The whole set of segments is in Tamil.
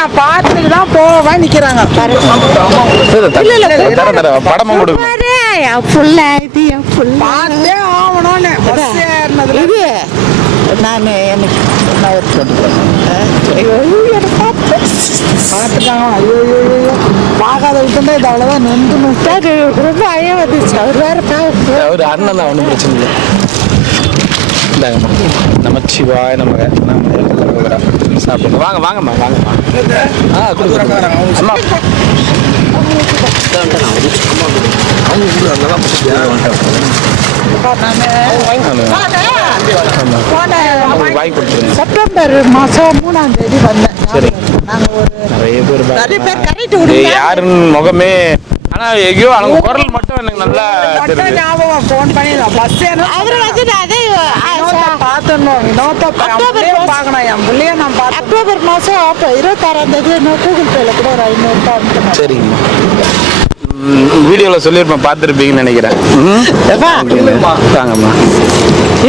நான் பார்த்துட்டு தான் போவேன் நிக்கிறாங்க. படமும் கொடுங்க. பார்த்தே ஆகணும்னு இது நான் எனக்கு பார்த்துட்டாங்க. ஐயோ பார்க்காத விட்டுருந்தா இது அவ்வளோதான் நொந்து ரொம்ப அழைய வந்துச்சு. அவர் வேற அவர் அண்ணன் தான், ஒன்றும் பிரச்சனை இல்லை. நமச்சிவாய நமக சாப்பிடுங்க. வாங்க வாங்கம்மா வாங்கம்மா. கொடுக்குறாங்க அம்மா. செப்டம்பர் மாதம் 3ஆம் தேதி வந்தேன். சரி, நிறைய பேர் கரெக்ட் யாருன்னு முகமே. ஆனா எங்கேயோ அவங்க குரல் மட்டும் எனக்கு நல்லா ஞாபகம். ஃபோன் பண்ணி பஸ் பார்த்துடணும். பார்க்கணும் என் பிள்ளைய நான் பார்த்தேன். அக்டோபர் மாதம் 26ஆம் தேதி கூகுள் பேல கூட ஒரு 500 ரூபாய் அனுப்பினேன். சரிங்கம்மா. வீடியோவில் சொல்லியிருப்பேன், பார்த்துருப்பீங்கன்னு நினைக்கிறேன். வாங்கம்மா.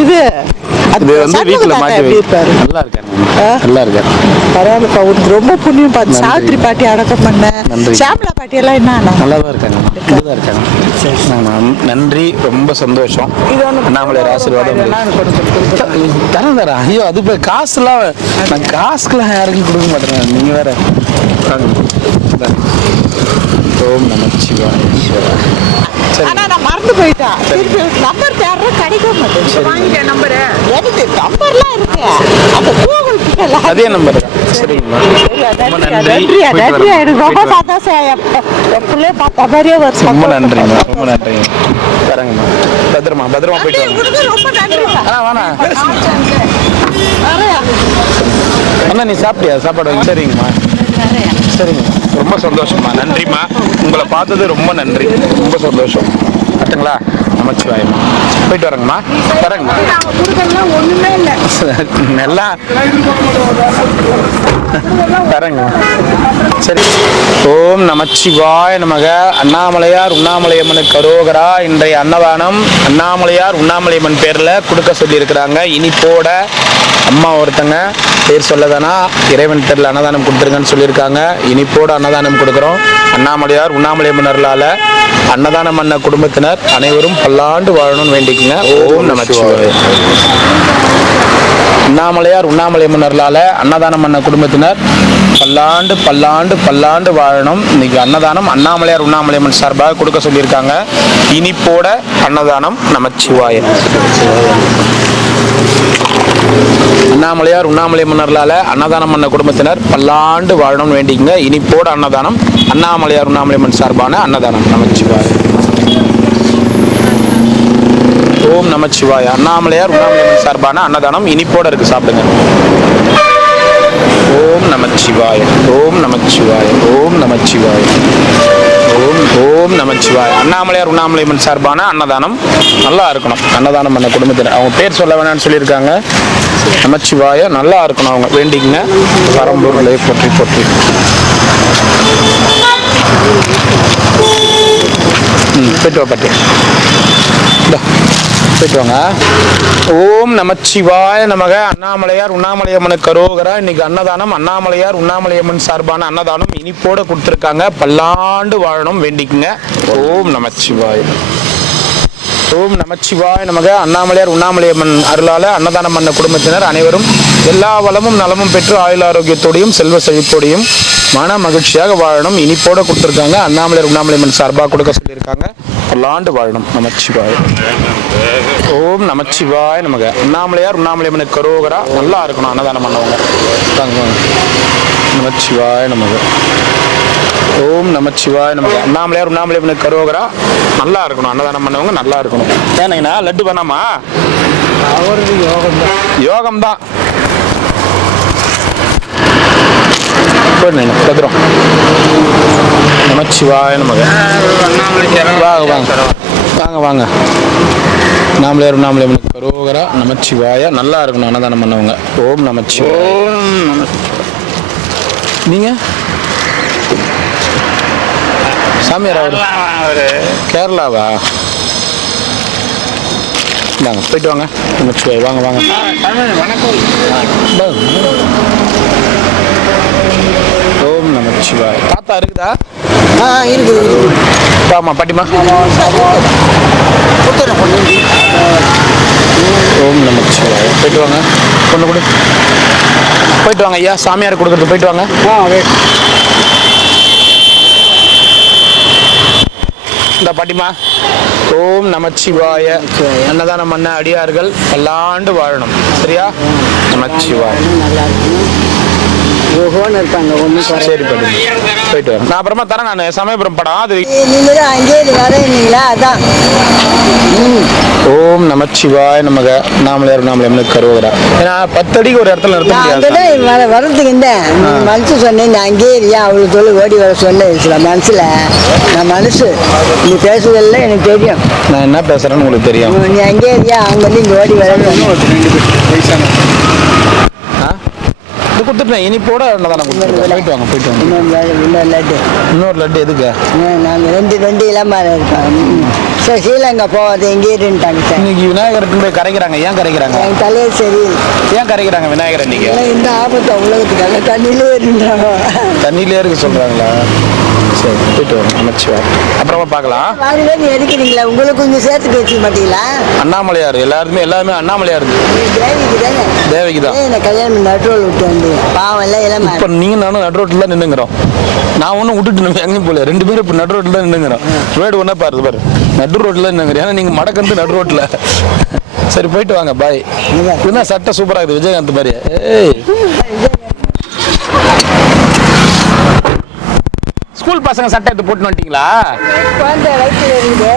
இது அது வந்து வீட்டில் மாட்டி வைப்பாரு. நல்லா இருக்காரு, நல்லா இருக்காரு. பரவாயில்லப்பா, உனக்கு ரொம்ப புண்ணியம். பார்த்து சாவித்திரி பாட்டி அடக்கம் பண்ண. சாமலா பாட்டி எல்லாம் என்ன நல்லா தான் இருக்காங்க, நல்லா இருக்காங்க. நன்றி, ரொம்ப சந்தோஷம். அண்ணாமலையார் ஆசீர்வாதம் தரேன் தரேன். ஐயோ, அது போய் காசுலாம் நான் காசுக்கெல்லாம் யாருக்கும் கொடுக்க மாட்டேன். நீங்கள் வேற ஓம் நமச்சிவாய. ஆனா நான் மறந்து போயிட்டேன். திருப்பி நம்பர் தேடுறேன், கிடைக்க மாட்டேன். வாங்கிட்டேன் நம்பரு. எனக்கு நம்பர்லாம் இருக்கு, அந்த கூகுள் பேல அதே நம்பர். சரிங்களா, நன்றி. எனக்கு ரொம்ப சந்தோஷம். என் பிள்ளைய பார்த்த மாதிரியே வருஷம். ரொம்ப நன்றிங்க, ரொம்ப நன்றிங்க. தரேங்கம்மா. பத்திரமா பத்திரமா போயிட்டு வாங்க. ரொம்ப நன்றி. வேணா அண்ணா, நீ சாப்பிட்டியா? சாப்பாடு சரிங்கம்மா. சரிங்க, ரொம்ப சந்தோஷம்மா. நன்றிம்மா, உங்களை பார்த்தது ரொம்ப நன்றி, ரொம்ப சந்தோஷம். கரெக்டுங்களா? நமச்சிவாயம்மா. போயிட்டு வரேங்கம்மா. வரேங்கம்மா. ஒண்ணுமே இல்லை, நல்லா வரேங்கம்மா. சரி. ஓம் நமச்சிவாய நமக. அண்ணாமலையார் உண்ணாமலையம்மனுக்கு அரோகரா. இன்றைய அன்னதானம் அண்ணாமலையார் உண்ணாமலையம்மன் பேரில் கொடுக்க சொல்லியிருக்கிறாங்க. இனிப்போட அம்மா ஒருத்தங்க பேர் சொல்லதானா இறைவன் பேரில் அன்னதானம் கொடுத்துருங்கன்னு சொல்லியிருக்காங்க. இனிப்போடு அன்னதானம் கொடுக்குறோம். அண்ணாமலையார் உண்ணாமலையம்மன் அருளால் அன்னதானம் பண்ண குடும்பத்தினர் அனைவரும் பல்லாண்டு வாழணும்னு வேண்டிக்குங்க. ஓம் நமச்சிவாய. அண்ணாமலையார் உண்ணாமலையம்மன் அருளால் அன்னதானம் பண்ண குடும்பத்தினர் பல்லாண்டு பல்லாண்டு பல்லாண்டு வாழணும். இன்னைக்கு அன்னதானம் அண்ணாமலையார் உண்ணாமலையம்மன் சார்பாக கொடுக்க சொல்லியிருக்காங்க. இனிப்போட அன்னதானம் நமச்சிவாய. அண்ணாமலையார் உண்ணாமலையம்மன் அருளால் அன்னதானம் பண்ண குடும்பத்தினர் பல்லாண்டு வாழணும்னு வேண்டிக்குங்க. இனிப்போட அன்னதானம் அண்ணாமலையார் உண்ணாமலையம்மன் சார்பான அன்னதானம் நமச்சிவாய. ஓம் நமச்சிவாய. அண்ணாமலையார் உண்ணாமலையம்மன் சார்பான அன்னதானம் இனிப்போட இருக்கு, சாப்பிடுங்க. ஓம் நமச்சிவாய. ஓம் நமச்சிவாய. ஓம் நமச்சிவாய. ஓம் நமச்சிவாய. அண்ணாமலையார் உண்ணாமலையம்மன் சார்பான அன்னதானம் நல்லா இருக்கணும். அன்னதானம் பண்ண குடும்பத்தினர் அவங்க பேர் சொல்ல வேணாம்னு சொல்லியிருக்காங்க. நமச்சிவாய நல்லா இருக்கணும், அவங்க வேண்டிக்குங்க. பரம்பொருளை போற்றி போற்றி. போயிட்டு வா பாட்டி, போயிட்டு வாங்க. ஓம் நமச்சிவாய நமக. அண்ணாமலையார் உண்ணாமலையம்மனுக்கு அரோகரா. இன்னைக்கு அன்னதானம் அண்ணாமலையார் உண்ணாமலையம்மன் சார்பான அன்னதானம் இனிப்போட கொடுத்துருக்காங்க. பல்லாண்டு வாழணும் வேண்டிக்குங்க. ஓம் நமச்சிவாய. ஓம் நமச்சிவாய நமக. அண்ணாமலையார் உண்ணாமலையம்மன் அருளால அன்னதானம் பண்ண குடும்பத்தினர் அனைவரும் எல்லா வளமும் நலமும் பெற்று ஆயுள் ஆரோக்கியத்தோடையும் செல்வ செழிப்போடையும் மன மகிழ்ச்சியாக வாழணும். இனிப்போட கொடுத்துருக்காங்க. அண்ணாமலையார் உண்ணாமலையம்மன் சார்பாக கொடுக்க சொல்லியிருக்காங்க. பல்லாண்டு வாழணும். நமச்சிவாய. ஓம் நமச்சிவாய நமக. அண்ணாமலையார் உண்ணாமலையம்மனுக்கு அரோகரா. நல்லா இருக்கணும் அன்னதானம் பண்ணவங்க. நமச்சிவாய நமக. ஓம் நமச்சிவாய நமக. அண்ணாமலையார் உண்ணாமலையம்மனுக்கு அரோகரா. நல்லா இருக்கணும் அன்னதானம் பண்ணவங்க, நல்லா இருக்கணும். ஏன்னா லட்டு பண்ணாமா அவருக்கு யோகம் தான். பத்திரம். நமச்சிவாய நமக. வாங்க வாங்க வாங்க. அண்ணாமலையார் உண்ணாமலையம்மனுக்கு அரோகரா. நமச்சிவாய. நல்லா இருக்கணும் அன்னதானம் பண்ணவங்க. ஓம் நமச்சிவாய. நீங்க சாமியார் அவரு கேரளாவா? வாங்க போயிட்டு வாங்க. நமச்சிவாய. வாங்க வாங்க. நமச்சிவாய. தாத்தா இருக்குதா? இருக்குது. ஆமா பாட்டிமா. ஓம் நமச்சிவாய. போயிட்டு வாங்க. பொண்ணு கொடு. போயிட்டு வாங்க ஐயா. சாமியார் கொடுக்குறது போயிட்டு வாங்க. இந்த பாட்டிமா. ஓம் நமச்சிவாய. அன்னதானம் பண்ண அடியார்கள் பல்லாண்டு வாழணும். சரியா? நமச்சிவாய. இருப்பாங்க ஒன்றும் சரி பாட்டி, போயிட்டு வரேன். நான் அப்புறமா தரேன். நான் சமயபுரம் படம் அது நீங்களும் அங்கேயே வரீங்களா? அதான். ஓம் நமச்சிவாய நமக. நாமளே கருவகரா. ஏன்னா 10 அடிக்கு ஒரு இடத்துல நிறுத்த முடியாது. வரதுக்கு இந்த மனசு சொன்னேன். நான் அங்கேயே இல்லையா அவ்வளோ தொழில் ஓடி வர சொன்னேன். சில மனசுல நான் மனசு நீ பேசுவதெல்லாம் எனக்கு தெரியும். நான் என்ன பேசுறேன்னு உங்களுக்கு தெரியும். நீ அங்கேயே இல்லையா அங்கேருந்து இங்கே ஓடி வர கொடுத்துட்டேன். இனிப்போட அன்னதானம் கொடுத்துருக்கேன். போயிட்டு வாங்க. போயிட்டு வாங்க. இன்னொரு லட்டு எதுக்கு? நாங்கள் ரெண்டு இளமாரி இருக்கோம். சார் ஸ்ரீலங்கா போகாது எங்கேயே இருந்துட்டாங்க சார். இன்னைக்கு விநாயகருக்கு போய் கரைக்கிறாங்க. ஏன் கரைக்கிறாங்க? என் தலையே சரி. ஏன் கரைக்கிறாங்க விநாயகர் இன்னைக்கு? இந்த ஆபத்தை உலகத்துக்காக தண்ணியிலே இருந்தாங்க. தண்ணியிலே இருக்க சொல்றாங்களா? சரி போயிட்டு வரோம். நமச்சிவாய். அப்புறமா பார்க்கலாம். நீ எடுக்கிறீங்களா? உங்களுக்கு கொஞ்சம் சேர்த்து வச்சுக்க மாட்டீங்களா? அண்ணாமலையார் எல்லாருமே அண்ணாமலையார். தேவகி தான். கல்யாணம் நடுரோல் விட்டு வந்து பாவம் எல்லாம் இளமா. இப்போ நீங்க நானும் நடுரோட்டில் தான் நின்னுங்கிறோம். நான் ஒன்றும் விட்டுட்டு எங்கேயும் போல. 2 பேரும் இப்போ நடுரோட்டில் தான் நின்னுங்கிறோம். ரோடு ஒன்றா பாரு நடு ரோட்டில் நின்னுங்கிறேன். ஏன்னா நீங்கள் மடக்கந்து நடு ரோட்டில். சரி போயிட்டு வாங்க. பாய். இதுதான் சட்டை சூப்பராக இருக்குது விஜயகாந்த் மாதிரி. ஏய் ஸ்கூல் பசங்க சட்டை எடுத்து போட்டு வந்துட்டீங்களா?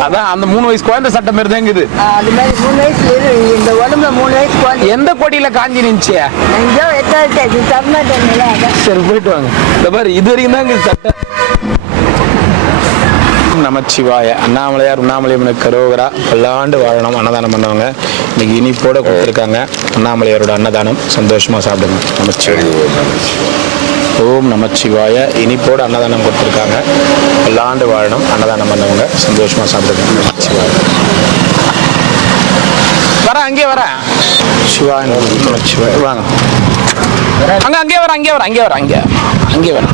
அதான் அந்த 3 வயசு குழந்தை சட்டை மாதிரி தான் இருக்குது. அது மாதிரி 3 வயசுல இந்த உடம்புல 3 வயசு குழந்தை. எந்த கொடியில காஞ்சி நின்னுச்சு? சரி போயிட்டு வாங்க. இந்த மாதிரி இது வரைக்கும் தான் இருக்குது சட்டை. நமச்சிவாய. அண்ணாமலையார் உண்ணாமலையம்மனுக்கு கரோகரா. பல்லாண்டு வாழணும். அன்னதானம் பண்ணவங்க இன்னைக்கு இனிப்போட கொடுத்துருக்காங்க. அண்ணாமலையாரோட அன்னதானம் சந்தோஷமா சாப்பிடுங்க. நமச்சிவாய. ஓம் நமச்சிவாய. இனிப்போடு அன்னதானம் கொடுத்துருக்காங்க. பல்லாண்டு வாழணும். அன்னதானம் பண்ணவங்க சந்தோஷமா சாப்பிடுங்க. நமச்சிவாய. வரேன். அங்கே வரேன். சிவாய நமச்சிவாய. வாங்க. அங்கே வரேன்.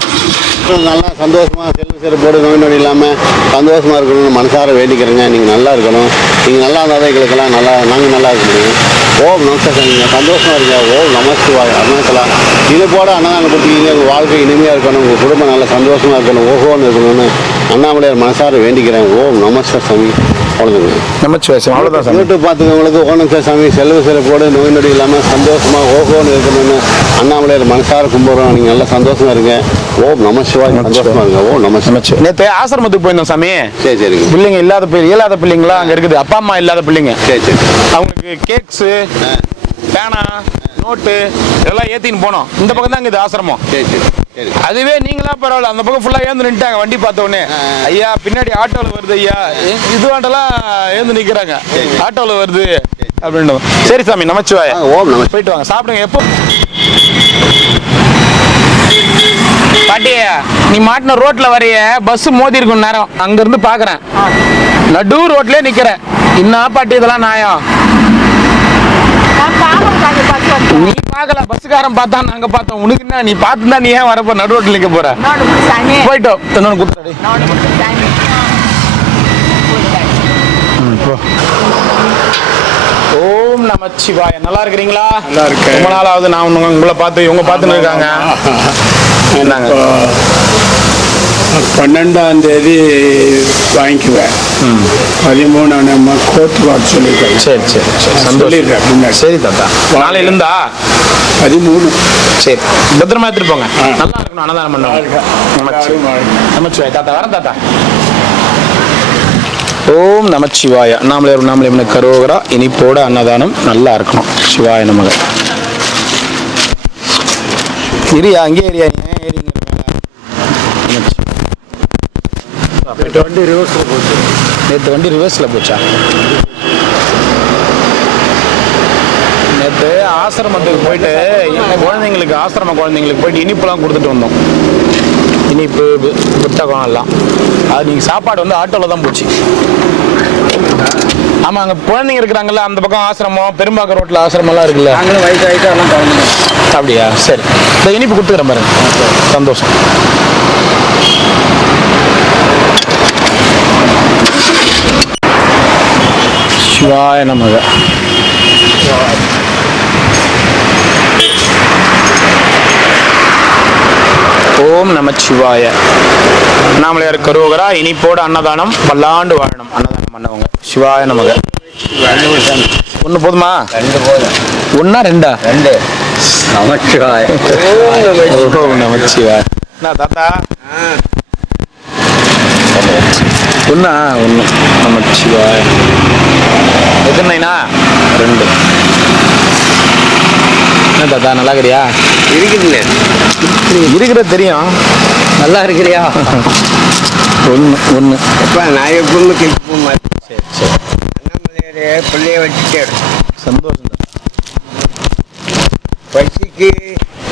நல்லா சந்தோஷமா செல்வ நோய் நொடி இல்லாமல் சந்தோஷமா இருக்கணும்னு மனசார வேண்டிக்கிறேங்க. நீங்கள் நல்லா இருக்கணும். நீங்கள் நல்லா இருந்தால் தான் எங்களுக்கெல்லாம் நாங்கள் நல்லா இருக்க முடியும். ஓம் நமஸ்காரம். நீங்கள் சந்தோஷமா இருங்க. ஓம் நமஸ்காரம். அருணாச்சலம் இது போட அன்னதானம் கொடுத்தீங்க. உங்கள் வாழ்க்கை இனிமையாக இருக்கணும். உங்கள் குடும்பம் நல்லா சந்தோஷமா இருக்கணும். ஓஹோன்னு இருக்கணும்னு அண்ணாமலையார் மனசார வேண்டிக்கிறேன். ஓம் நமஸ்கார் சாமி. அவ்வளோதாங்க. நமச்சிவாயம். அவ்வளோதான். யூடியூப் பார்த்துக்கவங்களுக்கு ஓம் நமஸ்கார் சாமி. செல்வ நோய் நொடி இல்லாமல் சந்தோஷமா ஓஹோன்னு இருக்கணும்னு அண்ணாமலையார் மனசார கும்பிட்றோம். நீங்கள் நல்லா சந்தோஷமா இருங்க. ஓம் நமசிவாய். சந்தோஷமா இருங்க. ஓம் நமசிவாய். நேற்று ஆசிரமத்துக்கு போயிருந்தோம் சாமி. சரி. பிள்ளைங்க இயலாத பிள்ளைங்களா அங்கே இருக்குது. அப்பா அம்மா இல்லாத பிள்ளைங்க. சரி. அவங்களுக்கு கேக்ஸு, பேனா, நோட்டு இதெல்லாம் ஏற்றின்னு போனோம். இந்த பக்கம் தான் இது ஆசிரமம். சரி. அதுவே நீங்களா பரவாயில்ல. அந்த பக்கம் ஃபுல்லாக ஏந்து நின்ட்டாங்க. வண்டி பார்த்த உடனே ஐயா பின்னாடி ஆட்டோவில் வருது ஐயா. இது வாண்டெல்லாம் ஏந்து நிற்கிறாங்க. ஆட்டோவில் வருது அப்படின்னு. சரி சாமி. நமச்சிவாய. ஓம் நம. போயிட்டு வாங்க. சாப்பிடுங்க. எப்போ பாட்டி நீ மாட்டின ரோட்ல வரைய பஸ் மோதி இருக்கும் நேரம். அங்க இருந்து பாக்குறேன். நடு ரோட்லயே நிக்கிறேன். என்ன பாட்டி இதெல்லாம் நியாயம்? நீ பாக்கல, பஸ்காரன் பார்த்தா நாங்க பார்த்தோம். உனக்கு என்ன? நீ பார்த்துதான் நீ ஏன் வரப்போ நடு ரோட்ல நிக்க போற? போயிட்டோம். இன்னொன்னு குடுத்துடி. ஓம் நமச்சிவாய. நல்லா இருக்கிறீங்களா? நல்லா இருக்கேன். ரொம்ப நாளாவது நான் உங்களை பார்த்து இவங்க பார்த்துன்னு இருக்காங்க. 12ஆம் தேதி வாங்கிக்குவேன். 13 நம்ம கோர்ட்டு பார்த்து சொல்லியிருக்கேன். சரி சொல்லிடுறேன். சரி தாத்தா. நாளையில இருந்தா 13. சரி பத்திரமா எடுத்துட்டு போங்க. நல்லா இருக்கணும். அன்னதானம் பண்ணுவாங்க. நமச்சிவாய. தாத்தா வரேன் தாத்தா. ஓம் நமச்சிவாய. அண்ணாமலையார் கரோகரா. இனிப்போட அன்னதானம் நல்லா இருக்கணும். சிவாய நமக. இரியா அங்கே ஏரியா. ஏறிங்க. வண்டி ரிவர்ஸில் போச்சு. நேற்று வண்டி ரிவர்ஸில் போச்சா? நேற்று ஆசிரமத்துக்கு போயிட்டு குழந்தைங்களுக்கு ஆசிரம குழந்தைங்களுக்கு போயிட்டு இனிப்புலாம் கொடுத்துட்டு வந்தோம். இனிப்பு புத்தகம் எல்லாம். அது நீங்கள் சாப்பாடு வந்து ஆட்டோவில் தான் போச்சு. ஆமா அங்க குழந்தைங்க இருக்கிறாங்கல்ல அந்த பக்கம் ஆசிரமம் பெரும்பாக்கம் ரோட்ல ஆசிரமம்லாம் இருக்குல்ல நாங்களும் வயசாகிட்டு எல்லாம் குழந்தைங்க. அப்படியா சரி இந்த இனிப்பு கொடுத்துக்கிறேன் பாருங்க சந்தோஷம் சிவாய நமக ஓம் நமச்சிவாய அண்ணாமலையார் கரோகரா இனிப்போடு அன்னதானம் பல்லாண்டு வாழணும் அன்னதானம் பண்ணவங்க சிவாய நமக ஒன்று போதுமா ஒன்னா ரெண்டா ரெண்டு நமச்சிவாய ஓம் நமச்சிவாய என்ன தாத்தா ஒன்னா ஒன்று நமச்சிவாய எத்தனைண்ணா ரெண்டு என்ன தாத்தா நல்லா இருக்கிறியா இருக்குதுல்ல இருக்கிற தெரியும் நல்லா இருக்கிறியா ஒன்று ஒன்று எப்போ நான் எப்பவுமே கிளம்பி போக மாட்டேன் சரி சரி அண்ணாமலையாரே பிள்ளைய வச்சுட்டே சந்தோஷம் தான் பசிக்கு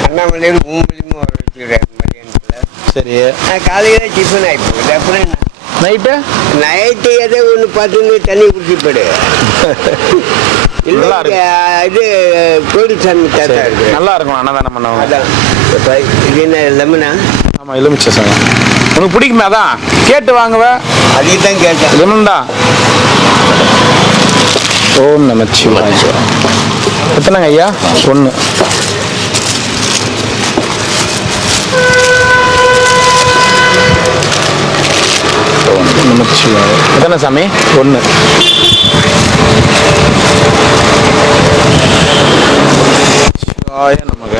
அண்ணாமலையார் மூலியமாக வர வச்சுக்கிறேன் மதியானத்தில் சரி நான் காலையில் டிஃபன் ஆகிப்போகுது அப்புறம் என்ன நைட்டு நைட்டு எதோ ஒன்று பார்த்துன்னு தண்ணி குடிச்சு போடு நல்லா இல்லை இது கோடிசாமி தாத்தா இருக்கு நல்லா இருக்கும் அன்னதானம் பண்ணவங்க அதான் இப்ப இது என்ன லெமனா ஆமா எலுமிச்சை சாதம் உனக்கு பிடிக்குமே அதான் கேட்டு வாங்குவேன் அதையும் தான் கேட்டேன் லெமன் தான் ஓம் நமச்சிவாய எத்தனைங்க ஐயா ஒன்று நமச்சிவாய எத்தனை சாமி ஒன்று சிவாய நமக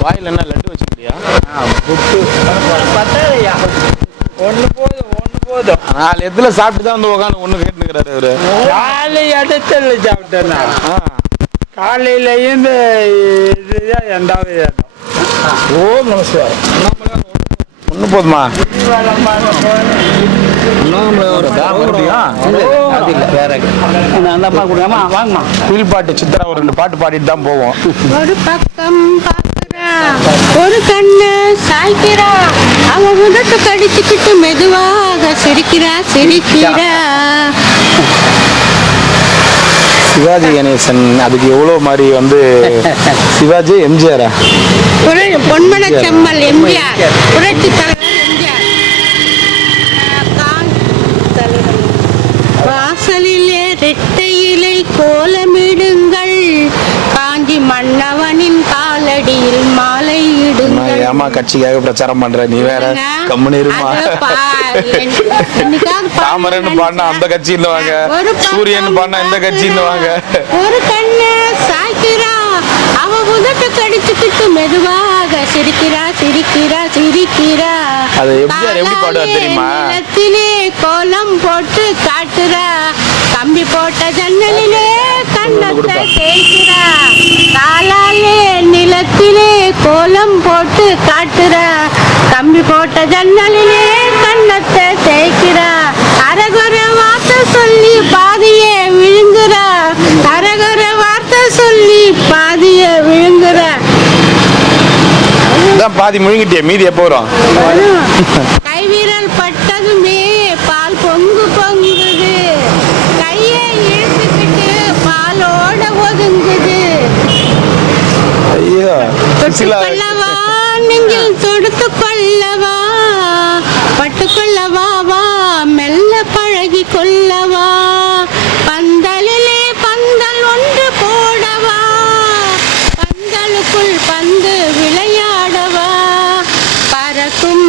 வாயில் என்ன லட்டு வச்சுக்கிறியா ஒன்று போதும் ஒன்று போதும். நாலு எதுல சாப்பிட்டு தான் வந்து உட்காந்து ஒன்று கேட்டுக்கிறாரு அவரு காலை இடத்துல சாப்பிட்டேன்னா ஆ. காலையிலையும் இந்த இதுதான் ரெண்டாவது இடம். ஓம் நமஸ்காரம் ஒன்று போதுமா குயில் பாட்டு சித்திரா ஒரு ரெண்டு பாட்டு பாடிட்டு தான் போவோம் ஒரு பக்கம் பார்க்கிறா ஒரு கண்ணு சாய்க்கிறா அவ உதட்டு கடிச்சுக்கிட்டு மெதுவாக சிரிக்கிறா சிரிக்கிறா சிவாஜி கணேசன் அதுக்கு எவ்வளோ மாதிரி வந்து சிவாஜி எம்ஜிஆரா பொன்மன செம்மல் எம்ஜிஆர் புரட்சி தலைவர் எம்ஜிஆர் வாசலிலே ரெட்டை இலை கோலமிடுங்கள் காஞ்சி மன்னவனின் காலடியில் மாலை இடுங்கள் ஏமா கட்சிக்காக பிரச்சாரம் பண்ற நீ வேற கம்முனு இருமா தாமரன்னு பாடினா அந்த கட்சின்னு வாங்க சூரியன் பாடினா இந்த கட்சின்னு வாங்க ஒரு கண்ணு சாய்க்கிறா அவ உதட்டு கடிச்சுக்கிட்டு மெதுவாக சிரிக்கிறா சிரிக்கிறா சிரிக்கிறா அது எம்ஜிஆர் எப்படி பாடுவார் தெரியுமா நிலத்திலே கோலம் போட்டு காட்டுறா கம்பி போட்ட ஜன்னலிலே கண்ணத்தை தேய்க்கிறா காலாலே நிலத்திலே கோலம் போட்டு காட்டுறா கம்பி போட்ட ஜன்னலிலே கண்ணத்தை தேய்க்கிறா அரகுர வார்த்தை சொல்லி பாதியே விழுங்குறா அரகுர வார்த்தை சொல்லி பாதியே விழுங்குறா இதான் பாதி முழுங்கிட்டியே மீதி எப்போ வரும் கைவிரல் பட்டதுமே பால் பொங்கு பொங்குது கையை இழுத்துக்கிட்டு பாலோட ஒதுங்குது ஐயோ தொட்டுக்கொள்ளவா நெஞ்சில் தொடுத்து கொள்ளவா பட்டுக்கொள்ளவா வா மெல்ல பழகி கொள்ளவா பந்தலிலே பந்தல் ஒன்று போடவா பந்தலுக்குள் பந்து விளையாடவா பறக்கும்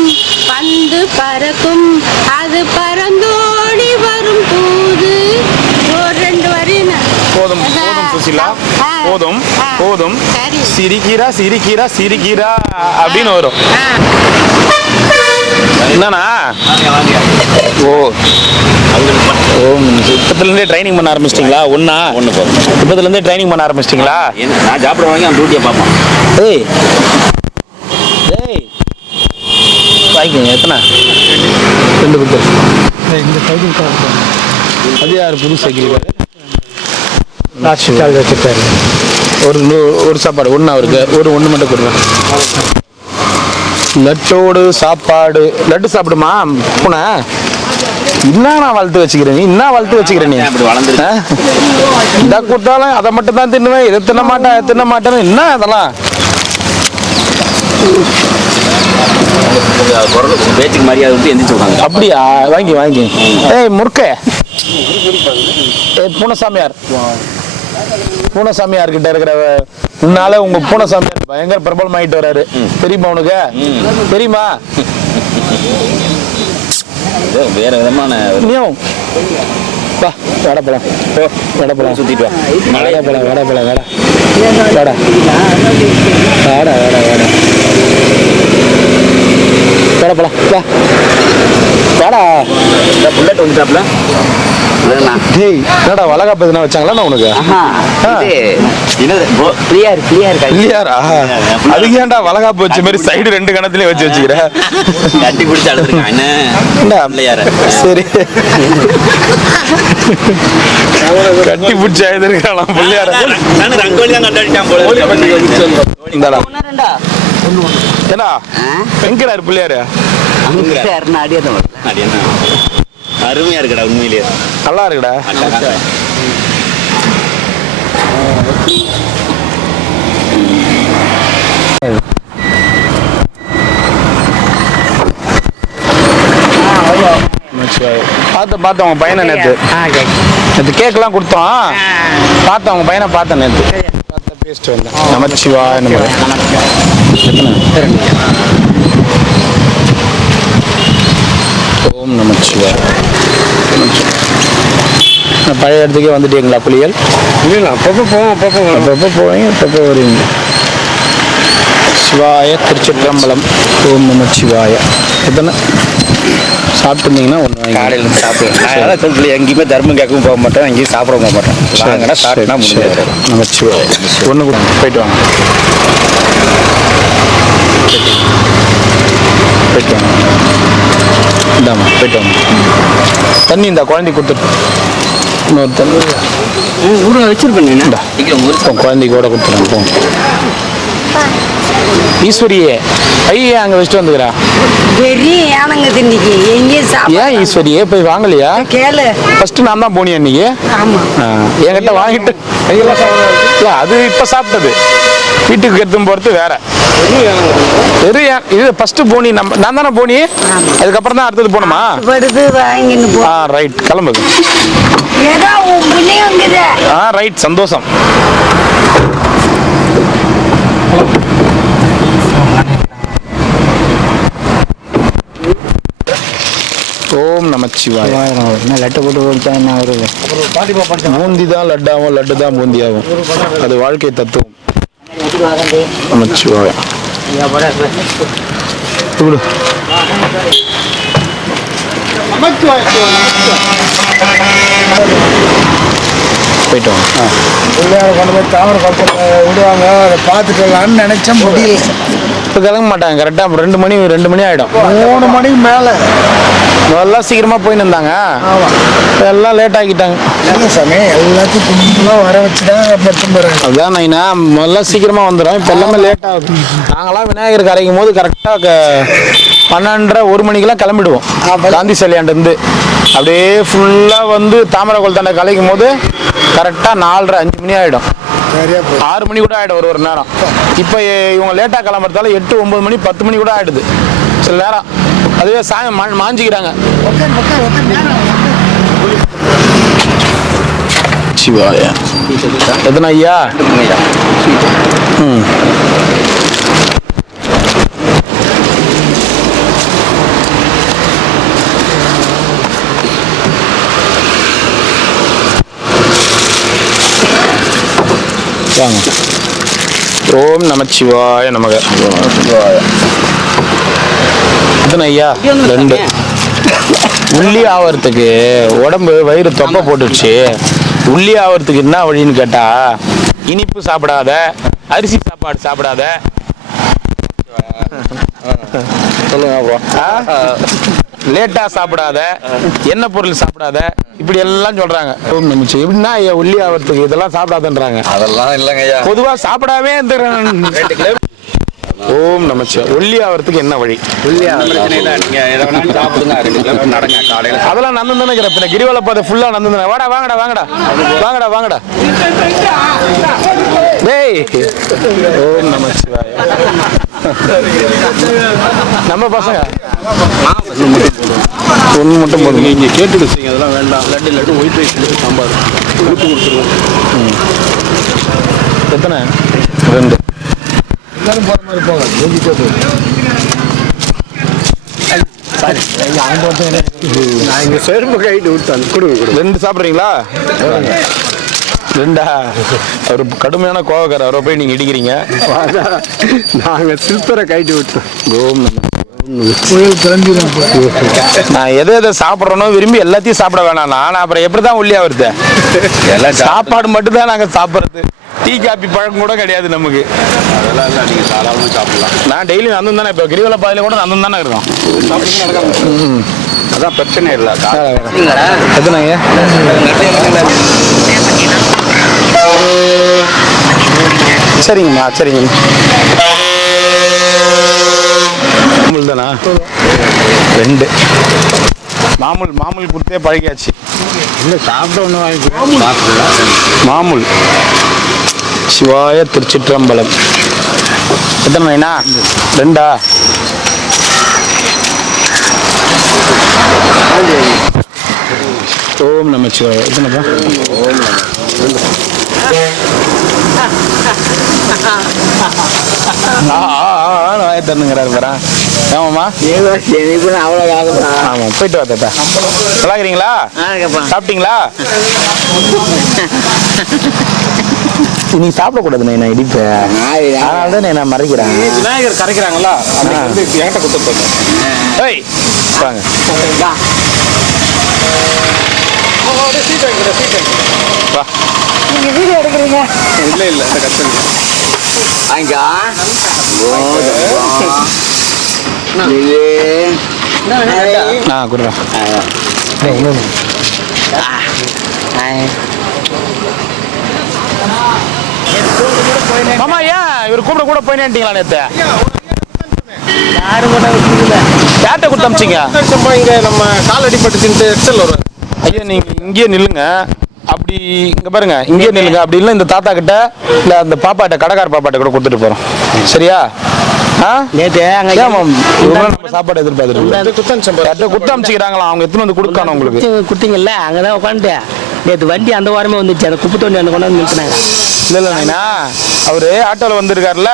பந்து பறக்கும் அது பறந்தோடி வரும் தூது ஒரு ரெண்டு வரி போதும் போதும் சுசிலா போதும் போதும் சரி. சிரிக்கிறா சிரிக்கிறா சிரிக்கிறா அப்படின்னு வரும் என்னண்ணா ஓ இப்பத்துல இருந்தே ட்ரைனிங் பண்ண ஆரம்பிச்சிட்டீங்களா ஒண்ணா ஒண்ணு போதும் இப்பத்துல இருந்தே ட்ரைனிங் பண்ண ஆரம்பிச்சிட்டீங்களா நான் சாப்பிட வாங்கி அந்த டியூட்டியை பார்ப்பேன் ஏய் ஏய் வாங்கிக்கோங்க எத்தனை ரெண்டு புக்கு அது யார் புது சைக்கிள் வச்சுட்டாரு. ஒரு சாப்பாடு ஒன்று அவருக்கு ஒன்று மட்டும் கொடுங்க லட்டோடு சாப்பாடு லட்டு சாப்பிடுமா பூனை என்ன நான் வளர்த்து வச்சுக்கிறேன் நீ என்ன வளர்த்து வச்சுக்கிறேன் நீ அப்படி வளர்ந்துருக்கு. இந்த கொடுத்தாலும் அதை மட்டும் தான் தின்னுவேன் இதை தின்ன மாட்டேன்னு என்ன அதெல்லாம் பேச்சுக்கு மரியாதை விட்டு எந்திரிச்சு விடாங்க. அப்படியா வாங்கி ஏய் முறுக்க பூனசாமியார் கிட்ட இருக்கிற உன்னால உங்க பூனசாமியார் பயங்கர பிரபலம் ஆயிட்டு வராரு. தெரியுமா உனக்கு? தெரியுமா? வேற விதமான வடப்பழம் சுத்திட்டு புல்லட் வந்துட்டாப்ல. என்னடா வளகாப்பு எதுனா வச்சாங்களா உனக்கு? இல்லையாரா? அதுக்கு ஏன்டா வளகாப்பு வச்ச மாதிரி சைடு 2 கணத்துலயே வச்சுக்கிற? கட்டி பிடிச்சு அழுதுருக்கான். சரி கட்டி பிடிச்சி அழுதுருக்கலாம் பிள்ளையார. ரங்கோலி தான் கண்டாடிட்டான் போல. ஏன்னா எங்கிறாரு பிள்ளையாரு? அருமையா இருக்குடா, உண்மையிலேயே நல்லா இருக்குடா. பார்த்து அவங்க பையனை நேற்று கேக்கெல்லாம் கொடுத்தோம். பார்த்து அவங்க பையனை பார்த்தேன் நேற்று. பேசிட்டு வந்தேன். நமச்சிவாய ஓம் நமச்சிவாய. பழைய இடத்துக்கே வந்துட்டீங்களா புலிகள்? இல்லை அப்பப்போ போவீங்க அப்பப்போ வருவீங்க. சிவாய திருச்சிற்றம்பலம். ஓம் நமச்சிவாய. எத்தனை சாப்பிட்டுருந்தீங்கன்னா ஒன்று வாங்கி காலையில் சாப்பிடுவேன். அதனால் சொல்லி எங்கேயுமே தர்மம் கேட்கவும் போக மாட்டேன், எங்கேயும் சாப்பிட போக மாட்டேன். வாங்கினா சாப்பிட்டா முடியாது. நமச்சிவாய. ஒன்று போயிட்டு வாங்க. இந்தாம்மா போயிட்டு வாங்க. தண்ணி இந்த குழந்தை கொடுத்துட்டு இன்னொரு தண்ணி ஊரில் வச்சிருப்பேன். குழந்தைக்கு கூட கொடுத்துருங்க போ. ஈஸ்வரியே ஐயா அங்கே வச்சுட்டு வந்துக்கிறா. ஏன் ஈஸ்வரியே போய் வாங்கலையா? கேளு. ஃபர்ஸ்ட் நான் தான் போனியா இன்னைக்கு? என்கிட்ட வாங்கிட்டு இல்லை அது இப்போ சாப்பிட்டது. வீட்டுக்கு எடுத்துன்னு போகிறது வேற. இது ஃபர்ஸ்ட் போனி நான் தானே போனி. அதுக்கப்புறம் தான் அடுத்தது போனோமா? ரைட் கிளம்புது. ரைட் சந்தோஷம். ஓம் நமச்சிவாய. லட்டு போட்டு கொடுத்தா என்ன வருது? பூந்தி தான் லட்டாகும், லட்டு தான் பூந்தியாகும். அது வாழ்க்கை தத்துவம். நமச்சிவாய. போயிட்டு வாங்க. கொண்டு போய் தாமரை குளத்தில் விடுவாங்க. அதை பார்த்துட்டு வரலான்னு நினைச்சேன், முடியல. இப்போ கிளம்ப மாட்டாங்க. கரெக்டாக 2 மணி ஆகிடும். 3 மணிக்கு மேலே எல்லாம் சீக்கிரமாக போயின்னு இருந்தாங்க. எல்லாம் லேட் ஆகிட்டாங்க. சாமி எல்லாத்தையும் கும்பலாக வர வச்சு தான் மட்டும் போகிறாங்க. அதுதான் நைனா முதல்ல சீக்கிரமாக வந்துடும். இப்போ எல்லாமே லேட் ஆகுது. நாங்களாம் விநாயகர் கரைக்கும் போது கரெக்டாக 12:30 1 மணிக்கெல்லாம் கிளம்பிடுவோம். காந்தி சிலையாண்டிருந்து அப்படியே ஃபுல்லாக வந்து தாமரை குளத்தாண்ட கலைக்கும் போது கரெக்டாக 4:30 5 மணி ஆகிடும். 6 மணி கூட ஆகிடும் ஒரு நேரம். இப்போ இவங்க லேட்டாக கிளம்புறதால 8 9 மணி 10 மணி கூட ஆகிடுது சில நேரம். அதுவே சாயம் மாஞ்சிக்கிறாங்க. சிவாய. எத்தனை ஐயா? வாங்க. ஓம் நமச்சிவாய நமக. எத்தனை ஐயா? 2. உள்ளி ஆவறதுக்கு உடம்பு வயிறு தொப்பை போட்டுடுச்சு. உள்ளி ஆவறதுக்கு என்ன வழின்னு கேட்டா, இனிப்பு சாப்பிடாத, அரிசி சாப்பாடு சாப்பிடாத, லேட்டா சாப்பிடாத, எண்ணெய் பொருள் சாப்பிடாத, இப்படி எல்லாம் சொல்றாங்க. எப்படின்னா உள்ளி ஆவறதுக்கு இதெல்லாம் சாப்பிடாதன்றாங்க. அதெல்லாம் இல்லைங்க ஐயா. பொதுவா சாப்பிடாமே ஓம் நமச்சிவாய. ஒல்லி ஆகிறதுக்கு என்ன வழி? அதெல்லாம் நந்தன் தானே இருக்கிற கிரிவல பாதை ஃபுல்லா நந்தன் தானே. வாடா வாங்கடா வாங்கடா வாங்கடா வாங்கடா. டேய் ஓம் நமச்சிவாய. நம்ம பசங்க ஒன்று மட்டும் போதும். இங்கே கேட்டுட்டு செய்யுங்க, அதெல்லாம் வேண்டாம். லட்டு ஒயிட் ரைஸ் சாம்பார் ஊற்றி கொடுத்துருவோம். எத்தனை? 2. எல்லாரும் போகிற மாதிரி போங்க. நான் இங்கே செருப்பு கைட்டு விட்டான். கொடுங்க 2 சாப்பிட்றீங்களா? 2. அவர் கடுமையான கோவக்காரர், அவரை போய் நீங்க இடிக்கிறீங்க. நாங்கள் சில்பரை கைட்டு விட்டோம். ஓம் புயல் கிளம்பிடும். நான் எதை சாப்பிட்றனோ விரும்பி எல்லாத்தையும் சாப்பிட வேணாம். நான் அப்புறம் எப்படி தான் ஒல்லியா வருது? எல்லாம் சாப்பாடு மட்டும் தான் நாங்கள் சாப்பிட்றது. டீ காபி பழக்கம் கூட கிடையாது நமக்கு. அதெல்லாம் இல்லை, நீங்கள் தாராளமாக சாப்பிடலாம். நான் டெய்லி நந்தன் தானே. இப்போ கிரிவல பாதையில கூட நந்தன் தானே இருக்கோம். அதான் பிரச்சனை இல்லை. எத்தனைங்க? சரிங்கம்மா சரிங்க. மாமூல் தானா? 2 மாமூல் கொடுத்தே பழகியாச்சு. இல்லை சாப்பிட ஒன்று வாங்கி மாமூல். சிவாய திருச்சிற்றம்பலம். எத்தனை நைனா? 2. ஓம் நமச்சிவாய. எத்தனைப்பா? தண்ணுங்கிறாரு பாரா. ஆமாம்மா ஆமாம். போயிட்டு வா தாத்தா. நல்லா இருக்கிறீங்களா? சாப்பிட்டீங்களா? நீ சாப்பிடக்கூடாது. நான் இடிப்பேன், அதனால தான் நான் மறைக்கிறேன். விநாயகர் கரைக்கிறாங்களா? என்கிட்ட கொடுத்துருப்பாங்க. ஏய் வாங்க. வா. நீங்க வீடியோ எடுக்கிறீங்க? இல்லை இல்லை கஷ்டம். நான் கொடுறேன். மாமா ஏன் இவர் கூப்பிட கூட போயினேன்ட்டீங்களா நேத்து? யார்கிட்ட கொடுத்து அமிச்சிங்க? இங்கே நம்ம கால் அடிப்பட்டுச்சுன்ட்டு எக்ஸல் வரும். ஐயா நீங்க இங்கேயே நில்லுங்க. அப்படி இங்க பாருங்க, இங்கேயே நில்லுங்க. அப்படி இல்லை இந்த தாத்தா கிட்ட இல்ல அந்த பாப்பாட்ட, கடைக்கார பாப்பாட்ட கூட கொடுத்துட்டு போறோம். சரியா? சாப்பாடு எதிர்பார்த்துட்டு குத்த அமிச்சிக்கிறாங்களா? அவங்க எத்தனை வந்து கொடுக்கானு உங்களுக்கு குடுத்தீங்கல்ல? அங்கதான் உட்காந்து நேற்று வண்டி அந்த வாரமே வந்துச்சு. அந்த குப்பை தோண்டி அந்த கொண்டாந்து நிறுத்தினாங்க. இல்ல இல்ல நைனா, அவரு ஆட்டோல வந்திருக்காருல்ல,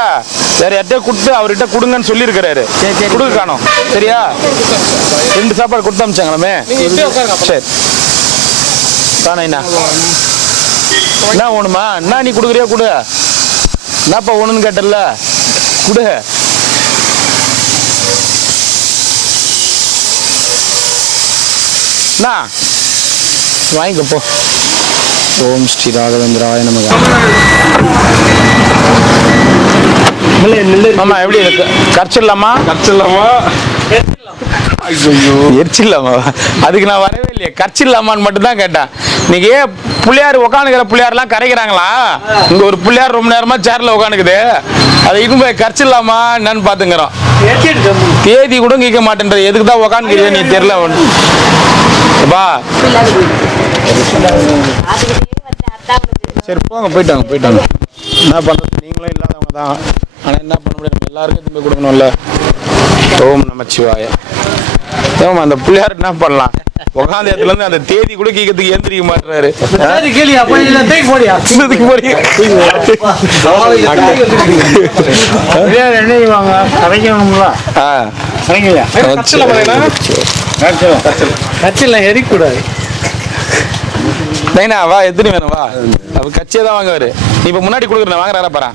வேற யார்கிட்ட கொடுத்து அவர்கிட்ட கொடுங்கன்னு சொல்லியிருக்கிறாரு. கொடுக்க காணோம். சரியா? 2 சாப்பாடு கொடுத்து அமிச்சாங்களாமே. சரி தானேண்ணா, என்ன வேணுமா? என்ன நீ கொடுக்குறியா? கொடு. என்னப்பா ஒண்ணுன்னு கேட்டல, கொடு. என்ன வாங்கிக்க போ. ஓம் ஸ்ரீ ராகவேந்திராய நமக. மாமா எப்படி இருக்கு? கரைச்சிடலாமா? எரிச்சிடலாமா? அதுக்கு நான் வரவே இல்லையே. கரைச்சிடலாமான்னு மட்டும் தான் கேட்டேன். நீங்க புள்ளியார் உட்காந்துக்கிற புள்ளியார்லாம் கரைக்கிறாங்களா? இங்க ஒரு புள்ளியார் ரொம்ப நேரமா சேர்ல உட்காந்துக்குது. அதை இன்னும் போய் கரைச்சிடலாமா என்னன்னு பாத்துக்கிறோம். தேதி கூட கேட்க மாட்டேன்றது. எதுக்கு தான் உட்காந்துக்கிறீங்க நீ தெரியல. சரி போங்க, போயிட்டாங்க போயிட்டாங்க. என்ன பண்றது, நீங்களும் இல்லாதவங்க தான். ஆனா என்ன பண்ண முடியும், எல்லாருக்கும் திரும்பி கொடுக்கணும்ல. ஓம் நமச்சிவாய. ஏமா அந்த பிள்ளையார் என்ன பண்ணலாம்? உட்காந்த இடத்துல இருந்து அந்த தேதி கூட கேட்கறதுக்கு ஏந்திரிக்க மாட்டாரு. வா எத்தனை வேணும் வா. அவர் கட்சியை தான் வாங்குவாரு. நீ இப்ப முன்னாடி கொடுக்குற வாங்குறாரா பாரு.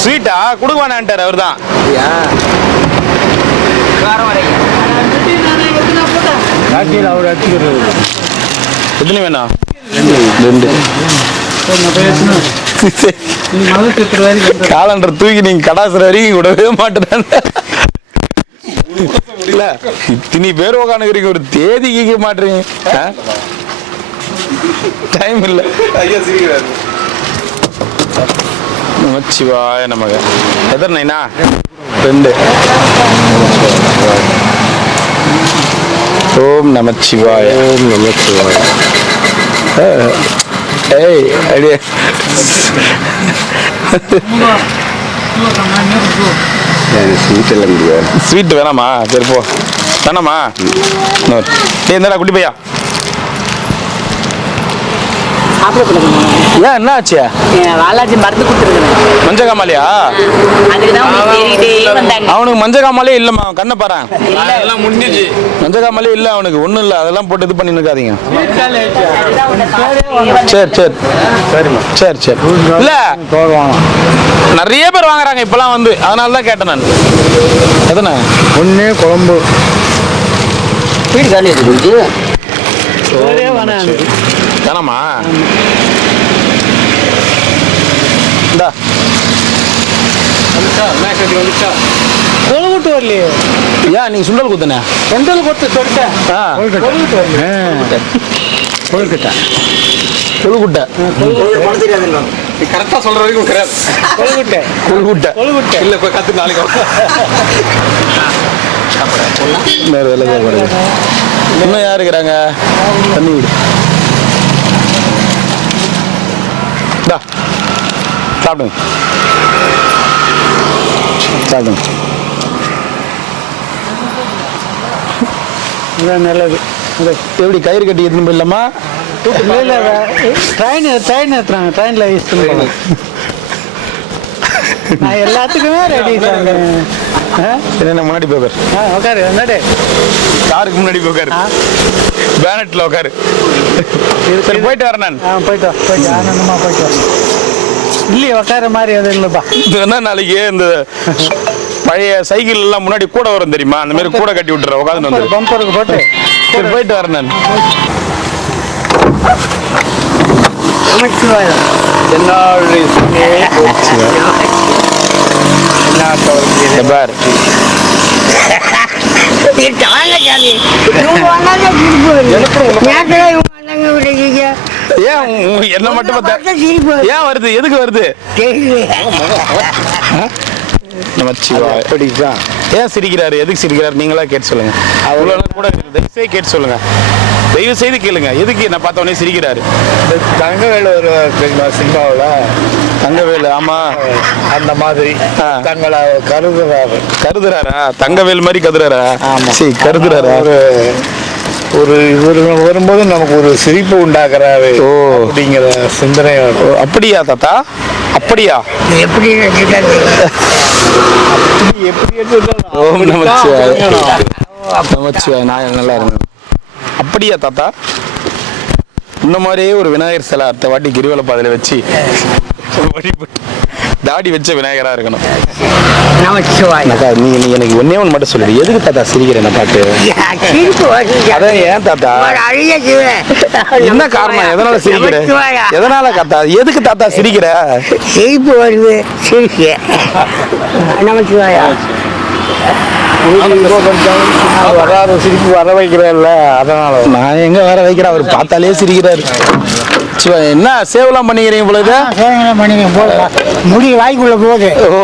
ஸ்வீட்டா கொடுக்குவானான்ட்டார் அவர் தான். எத்தனை வேணும்? 2. காலண்டர் தூக்கி நீங்க கடாசுற வரைக்கும் விடவே மாட்டேன். இத்தனை பேர் உட்காந்துக்கிறீங்க, ஒரு தேதி கேட்க மாட்டீங்க. டைம் இல்லை. நமச்சிவாய நமக. எத்தனை நைனா? 2. ஓம் நமச்சிவாய. ஓம் நமச்சிவாய. ஏய் அடியே ஸ்வீட் வேணாமா? சரி போ. வேணாமா? டேய் என்னடா குட்டி பையா, ஏன் என்ன ஆச்சு? வாலாஜி மருந்து கொடுத்துருக்கேன். மஞ்ச காமாலியா? அவனுக்கு மஞ்ச காமாலே இல்லம்மா, கண்ணை பாரு. எல்லாம் முடிஞ்சிச்சு. மஞ்ச காமாலே இல்ல அவனுக்கு, ஒண்ணும் இல்ல. அதெல்லாம் போட்டு இது பண்ணி இருக்காதீங்க. சரி சரி சரிம்மா, சரி சரி. இல்ல நிறைய பேர் வாங்குறாங்க இப்பெல்லாம் வந்து, அதனால தான் கேட்டேன் நான். எத்தனை? 1 குழம்பு வீடு காலி இருக்கு. தானம்மா? இந்தா கொழுவிட்டு வரலையே. ஏன் நீங்க சுண்டல் குத்துனே? சுண்டல் கொடுத்து தொட்டேன். கொழுவிட்டு வரல. கொழுக்கிட்டா கொழுக்குட்டை. கரெக்டா சொல்ற வரைக்கும் கிடையாது. கொழுவிட்டேன். கொழுக்குட்டை கொழுவிட்டை இல்ல போய் கத்து நாளைக்கு வேற வேலை கேட்கறது. இன்னும் யார் இருக்கிறாங்க? தண்ணி விடு. சாப்பிடுங்க சாப்பிடுங்க. நல்லது. எப்படி கயிறு கட்டி எதுவும் போயிடலாமா? இல்லை ட்ரெயின் ஏற்றுறாங்க. ட்ரெயினில் யூஸ் பண்ணுவாங்க. நான் எல்லாத்துக்குமே ரெடி சாங்க. என்ன முன்னாடி போக்காரு. உட்காரு முன்னாடி. காருக்கு முன்னாடி போக்காரு. பேனட்ல உட்காரு. சரி போயிட்டு வரேன் நான். போயிட்டு ஆனந்தமா போயிட்டு வரேன். இல்லையே உட்கார மாதிரி எதுவும் இல்லைப்பா. இது நாளைக்கு இந்த பழைய சைக்கிள் எல்லாம் முன்னாடி கூட வரும் தெரியுமா? அந்த மாதிரி கூட கட்டி விட்டுறேன். உட்காந்து வந்து பம்பருக்கு போட்டு சரி போயிட்டு வரேன் நான். பார் ஏன் என்ன மட்டும் பார்த்தா ஏன் வருது? எதுக்கு வருது? நமச்சிவாய். ஏன் சிரிக்கிறாரு? எதுக்கு சிரிக்கிறாரு? நீங்களா கேட்டு சொல்லுங்க. அவ்வளோ கூட தயவு செய்து கேட்டு சொல்லுங்க. தயவு செய்து கேளுங்க. எதுக்கு என்ன பார்த்த உடனே சிரிக்கிறாரு? தங்கவேலு ஒரு சினிமாவில் தங்கவேலு. ஆமா அந்த மாதிரி தங்களை கருதுறாரா? தங்கவேல் மாதிரி கருதுறாரா? ஆமா. சரி கருதுறாரா? ஒரு இவர் வரும்போது நமக்கு ஒரு சிரிப்பு உண்டாக்குறாரு. ஓ அப்படிங்கிற சிந்தனையோட. அப்படியா தாத்தா? அப்படியா? எப்படி ஓம் நமச்சிவாய். நமச்சிவாய். நான் நல்லா இருந்தேன். அப்படியா தாத்தா? இந்த மாதிரியே ஒரு விநாயகர் சிலை அடுத்த வாட்டி கிரிவல பாதையில வச்சு வழிபட்டு தாடி வச்ச விநாயகரா இருக்கணும். நீ எனக்கு ஒன்னே ஒன்று மட்டும் சொல்லிடு. எதுக்கு தாத்தா சிரிக்கிற என்ன பாட்டு? அதான் ஏன் தாத்தா? என்ன காரணம்? எதனால சிரிக்கிற? எதனால தாத்தா? எதுக்கு தாத்தா சிரிக்கிற? சிரிப்பு வருது. சிரிக்க நமச்சிவாயா. வராத சிரிப்பு வர வைக்கிறேன்ல, அதனால. நான் எங்க வர வைக்கிறேன்? அவர் பார்த்தாலே சிரிக்கிறாரு. என்ன சேவெல்லாம் பண்ணிக்கிறீங்க பொழுது? முடி வாய்க்குள்ள போகுது. ஓ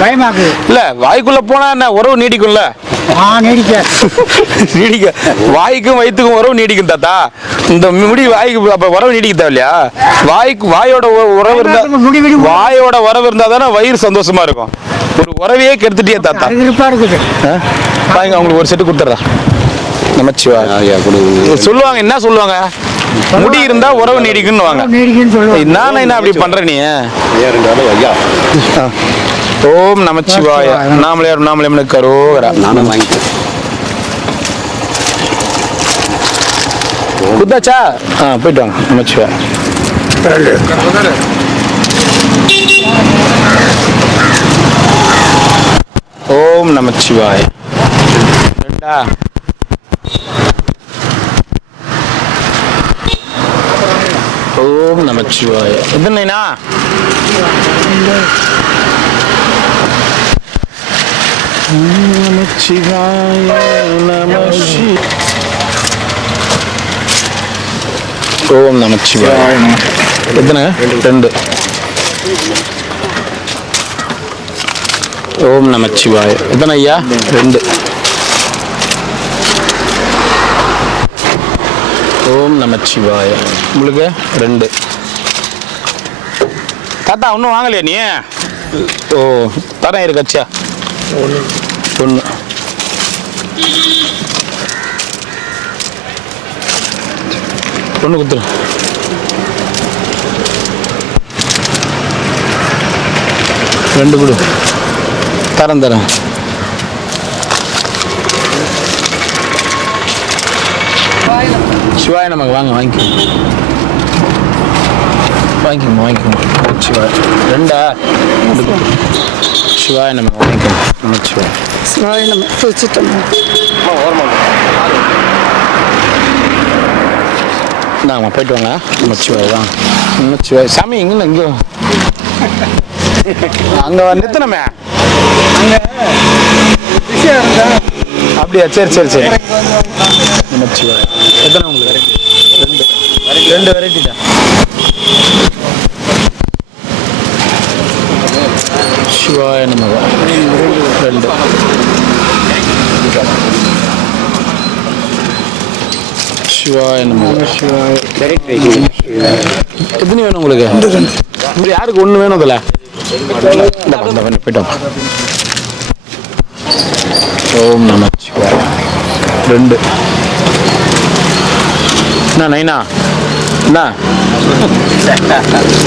பயமாக்குது. இல்ல வாய்க்குள்ள போனா என்ன உறவு நீடிக்கும்ல? நீடிக்க வாய்க்கும் வயிற்றுக்கும் உறவு நீடிக்கும் தாத்தா. இந்த முடி வாய்க்கு அப்ப உறவு நீடிக்க தேவையில்லையா? வாயோட உறவு இருந்தா, வாயோட உறவு இருந்தா தானே வயிறு சந்தோஷமா இருக்கும். ஒரு உறவையே கெடுத்துட்டியே தாத்தா. வாங்க உங்களுக்கு ஒரு செட்டு கொடுத்துட்றேன். நமச்சிவா. சொல்லுவாங்க என்ன சொல்லுவாங்க? முடி இருந்தா உறவு நீடிக்குன்னு வாங்க. நானே என்ன அப்படி பண்ற நீ? ஓம் நமச்சிவாய. நாமளையார் நாமளையம்மனுக்கு கரோகரா. நானும் வாங்கிட்டேன். குத்தாச்சா? போயிட்டு வாங்க. நமச்சிவாய. ஓம் நமச்சிவாய. ஓம் நமச்சிவாய. என்னண்ணா? நமச்சிவாய நம ஓம் நமச்சிவாய. எத்தனை? 2. ஓம் நமச்சிவாய. எத்தனை ஐயா? 2. ஓம் நமச்சிவாய. உங்களுக்கு 2. தாத்தா ஒன்றும் வாங்கலையா நீ? ஓ தரேன் இருக்காச்சா? 1. கொடுத்துரு. 2 கொடு. தரேன். சிவாய நமக்கு வாங்க வாங்கிக்கோங்க. சிவாய் 2. சிவாய நமக்கு வாங்கிக்கோங்க. நமச்சிவாய். சிவாய நம்ம வச்சுட்டோம். இந்தாங்கம்மா போயிட்டு வாங்க. நமச்சிவாய் தான். நமச்சிவாய் சாமி இங்கே அங்கே நிறுத்தணுமே. அப்படியா? சரி. நமச்சிவாய். எத்தனை உங்களுக்கு? 2 வெரைட்டி தான். சிவாய நமக. 2. சிவாய நமக. எத்தனை வேணும் உங்களுக்கு? 2. யாருக்கு 1 வேணும் அதில்? போயிட்டோம். ஓம் நமச்சிவாய. 2. என்ன நைனா? என்ன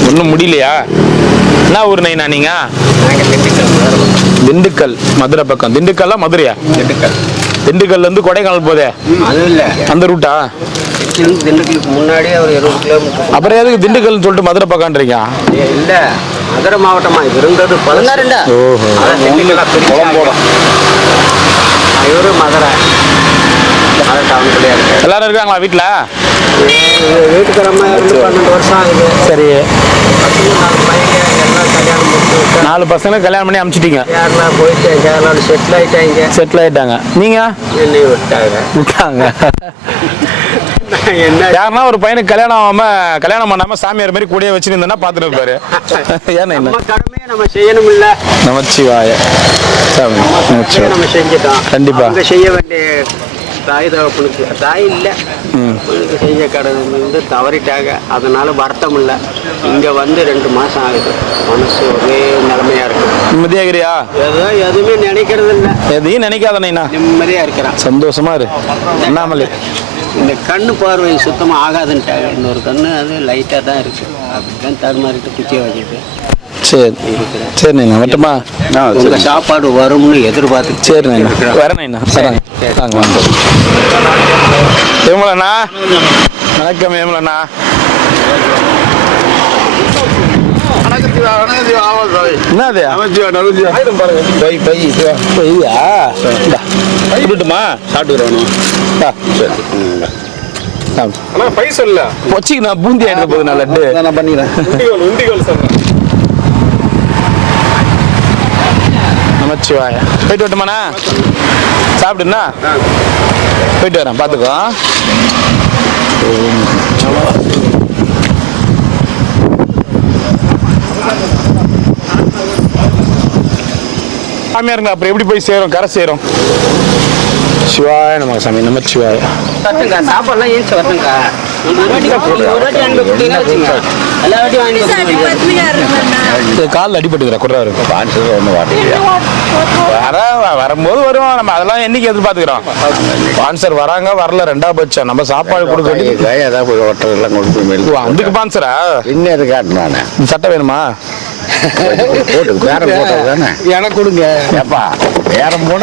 ஒன்றும் முடியலையா? என்ன ஊர் நைனா நீங்க? திண்டுக்கல். மதுரை பக்கம். திண்டுக்கல்லா மதுரையா? திண்டுக்கல்ல இருந்து கொடைக்கானல் போதே அது இல்லை, அந்த ரூட்டா? திண்டுக்கலுக்கு முன்னாடியே ஒரு 20 கிலோமீட்டர். அப்புறம் எதுக்கு திண்டுக்கல்னு சொல்லிட்டு மதுரை பக்கம்ன்றீங்க? இல்லை, மதுரை மாவட்டமா இது இருந்தது 12. ஓஹோ. இவரு மதுரை டவுன்லேயே இருக்கு. எல்லாரும் இருக்காங்களா வீட்டில்? வீட்டுக்காரம்மா இருந்து 12 வருஷம் ஆகுது. சரி. 4 பையங்க எல்லாம் கல்யாணம் முடிச்சு 4 பசங்களும் கல்யாணம் பண்ணி அனுப்பிச்சிட்டீங்க. கேரளா போயிட்டு கேரளாவில் செட்டில் ஆயிட்டாங்க. நீங்க என்னை விட்டாங்க. என்ன யாருன்னா ஒரு பையனுக்கு கல்யாணம் பண்ணாம சாமியார் மாதிரி கூடயே வச்சுருந்தா பாத்துட்டு இருப்பாரு. ஏன்னா நம்ம கடமையை நம்ம செய்யணும் இல்ல? நமச்சிவாய. நம்ம செஞ்சுட்டோம். கண்டிப்பா. அங்க செய்ய வேண்டிய தாய் தகப்பனுக்கு தாய் இல்லை, செய்ய கடமை தவறிட்டாங்க. அதனால வருத்தம் இல்லை. இங்க வந்து 2 மாசம் ஆகுது. மனசு ஒரே நிலைமையா இருக்கு. நிம்மதியாகிறியா? எதுவுமே நினைக்கிறது இல்லை. எதையும் நினைக்காதண்ணா. நிம்மதியா இருக்கிறான். சந்தோஷமா இரு. அண்ணாமலை இந்த கண்ணு பார்வை சுத்தமா ஆகாதுன்ட்டாங்க. இன்னொரு கண்ணு அது லைட்டா தான் இருக்கு. அப்படிதான் தடுமாறிட்டு குச்சியை வச்சுட்டு சரி நைனா மட்டுமா? உங்க சாப்பாடு வரும்னு எதிர்பார்த்து. சரி நைனா வரேன் நைனா. ஏமலண்ணா வணக்கம். ஏமலண்ணா என்னது? பையா சாப்பிட்டுக்கிறோம். நான் பூந்தி ஆயிடுற போது நான் லட்டு நான் பண்ணிக்கிறேன். நமச்சிவாய. போயிட்டு வரட்டுமாண்ணா? சாப்பிடுண்ணா. போயிட்டு வரேன். பார்த்துக்கோ. சாமியாருங்க அப்புறம் எப்படி போய் சேரும்? கரை சேரும். சிவாய நமக்கு சாமி. நமச்சிவாய. சாப்பாடுலாம் ஏன் வரணுங்க? காலில் அடிபட்டுக்கிற குறாரு வரும்போது வருவோம். நம்ம அதெல்லாம் என்னைக்கு எதிர்பார்த்துக்கிறோம். ஸ்பான்சர் வராங்க வரல 2ஆம் பட்சம். நம்ம சாப்பாடு கொடுக்க அதுக்கு ஸ்பான்சரா இன்னும் எது காட்டினானே சட்டை வேணுமா? போட்டு பேரம் போட்டது தானே எனக்கு கொடுங்க. ஏப்பா பேரம் போட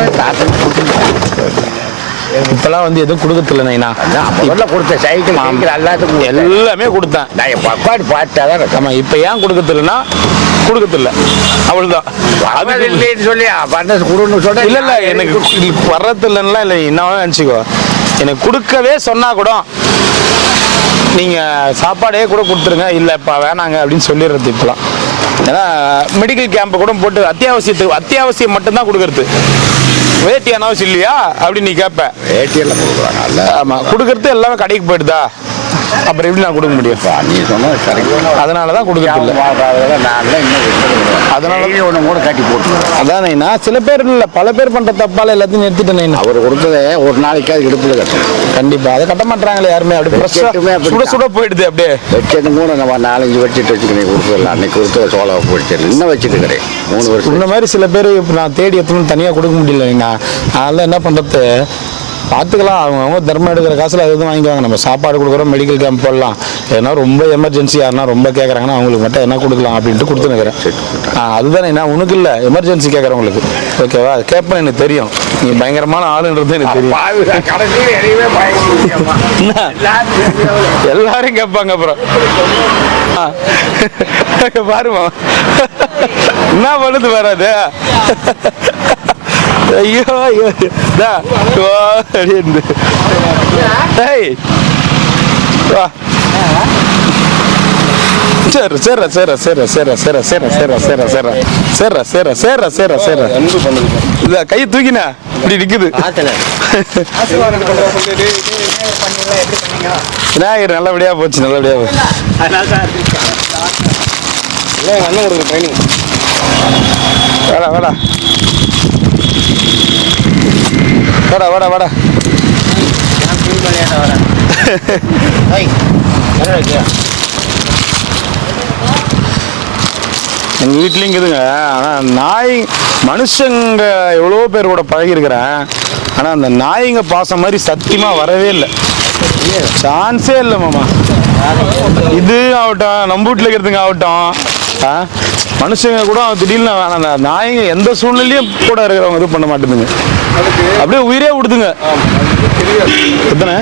இப்பெல்லாம் வந்து எதுவும் கொடுக்கறதில்ல நைனா. கொடுத்த சைக்கிள் எல்லாத்துக்கும் எல்லாமே கொடுத்தேன். நான் பப்பாடி பாட்டாதான் ஆமா. இப்ப ஏன் கொடுக்கறதில்லைன்னா கொடுக்கறதில்ல, அவ்வளவுதான். சொல்லி கொடுன்னு சொல்ல இல்ல இல்ல எனக்கு வர்றதில்லைன்னா இல்லை. என்ன நினைச்சுக்கோ, எனக்கு கொடுக்கவே சொன்னா கூட நீங்க சாப்பாடே கூட கொடுத்துருங்க, இல்லப்பா வேணாங்க அப்படின்னு சொல்லிடுறது இப்பெல்லாம். ஏன்னா மெடிக்கல் கேம்ப் கூட போட்டு அத்தியாவசியம் மட்டும்தான் கொடுக்கறது. வேட்டி அனாவசியம் இல்லையா அப்படின்னு நீ கேட்ப. வேட்டியெல்லாம் கொடுக்குறாங்க. ஆமா, கொடுக்கறது எல்லாமே கடைக்கு போயிடுதா. அப்புறம் எப்படி நான் கொடுக்க முடியும்? நீ சொன்னது கரெக்ட். அதனால தான் கொடுக்கறது இல்லை. நான் இன்னும் அதனால ஒன்று கூட கட்டி போட்டு அதானே நான் சில பேர் இல்லை பல பேர் பண்ணுற தப்பால எல்லாத்தையும் நிறுத்திட்டேன். அவர் கொடுத்ததே ஒரு நாளைக்காவது இடுப்பில் கட்டணும். கண்டிப்பா அதை கட்ட மாட்டாங்களே யாருமே. அப்படி வெட்கட்டுமே அப்படி சுட சுட போயிடுது அப்படியே. வச்சது கூட நம்ம 4-5 வச்சுட்டு வச்சுக்கிறேன் கொடுத்துடலாம். அன்னைக்கு கொடுத்த சோளம் போயிடுச்சு இன்னும் வச்சுட்டு இருக்கிறேன் 3 வருஷம். இந்த மாதிரி சில பேர் இப்போ நான் தேடி எத்தனும் தனியாக கொடுக்க முடியல. நான் அதெல்லாம் என்ன பண்ணுறது பார்த்துக்கலாம். அவங்க தர்மம் எடுக்கிற காசில் அது எதுவும் வாங்கிக்குவாங்க. நம்ம சாப்பாடு கொடுக்குறோம், மெடிக்கல் கேம்ப் போடலாம். ஏன்னா ரொம்ப எமர்ஜென்சி யாருன்னா ரொம்ப கேட்குறாங்கன்னா அவங்களுக்கு மட்டும் என்ன கொடுக்கலாம் அப்படின்ட்டு கொடுத்துனுக்கிறேன். அதுதானே நான் உனக்கு இல்லை எமர்ஜென்சி கேட்குறவங்களுக்கு. ஓகேவா? கேட்பேன் எனக்கு தெரியும். நீ பயங்கரமான ஆளுன்றது எனக்கு தெரியும். எல்லாரும் கேட்பாங்க. அப்புறம் பாருமா என்ன பண்ணுது வராது. ஐயோ ஐயோ வா சரி சரி சரி சரி சரி சரி சரி சரி சரி சரி சரி சரி சரி சரி இல்லை கை தூக்கினா இப்படி நிற்குது. விநாயகர் நல்லபடியாக போச்சு. நல்லபடியாக போச்சு. அண்ணன் கொடுங்க ட்ரைனிங். வேடா வேடா வாடா வாடா வாடா. எங்கள் வீட்லேயும் இருக்குதுங்க. ஆனால் நாய் மனுஷங்க எவ்வளோ பேர் கூட பழகிருக்கிறேன். ஆனால் அந்த நாய்ங்க பாசம் மாதிரி சத்தியமாக வரவே இல்லை. சான்ஸே இல்லை மாமா. இது ஆகட்டும் நம்ம வீட்டில் இருக்கிறதுங்க ஆகட்டும் மனுஷங்க கூட திடீர்னு அந்த நாய்ங்க எந்த சூழ்நிலையும் கூட இருக்கிறவங்க இது பண்ண மாட்டேங்குதுங்க. அப்படியே உயிரே விடுதுங்க. எத்தனை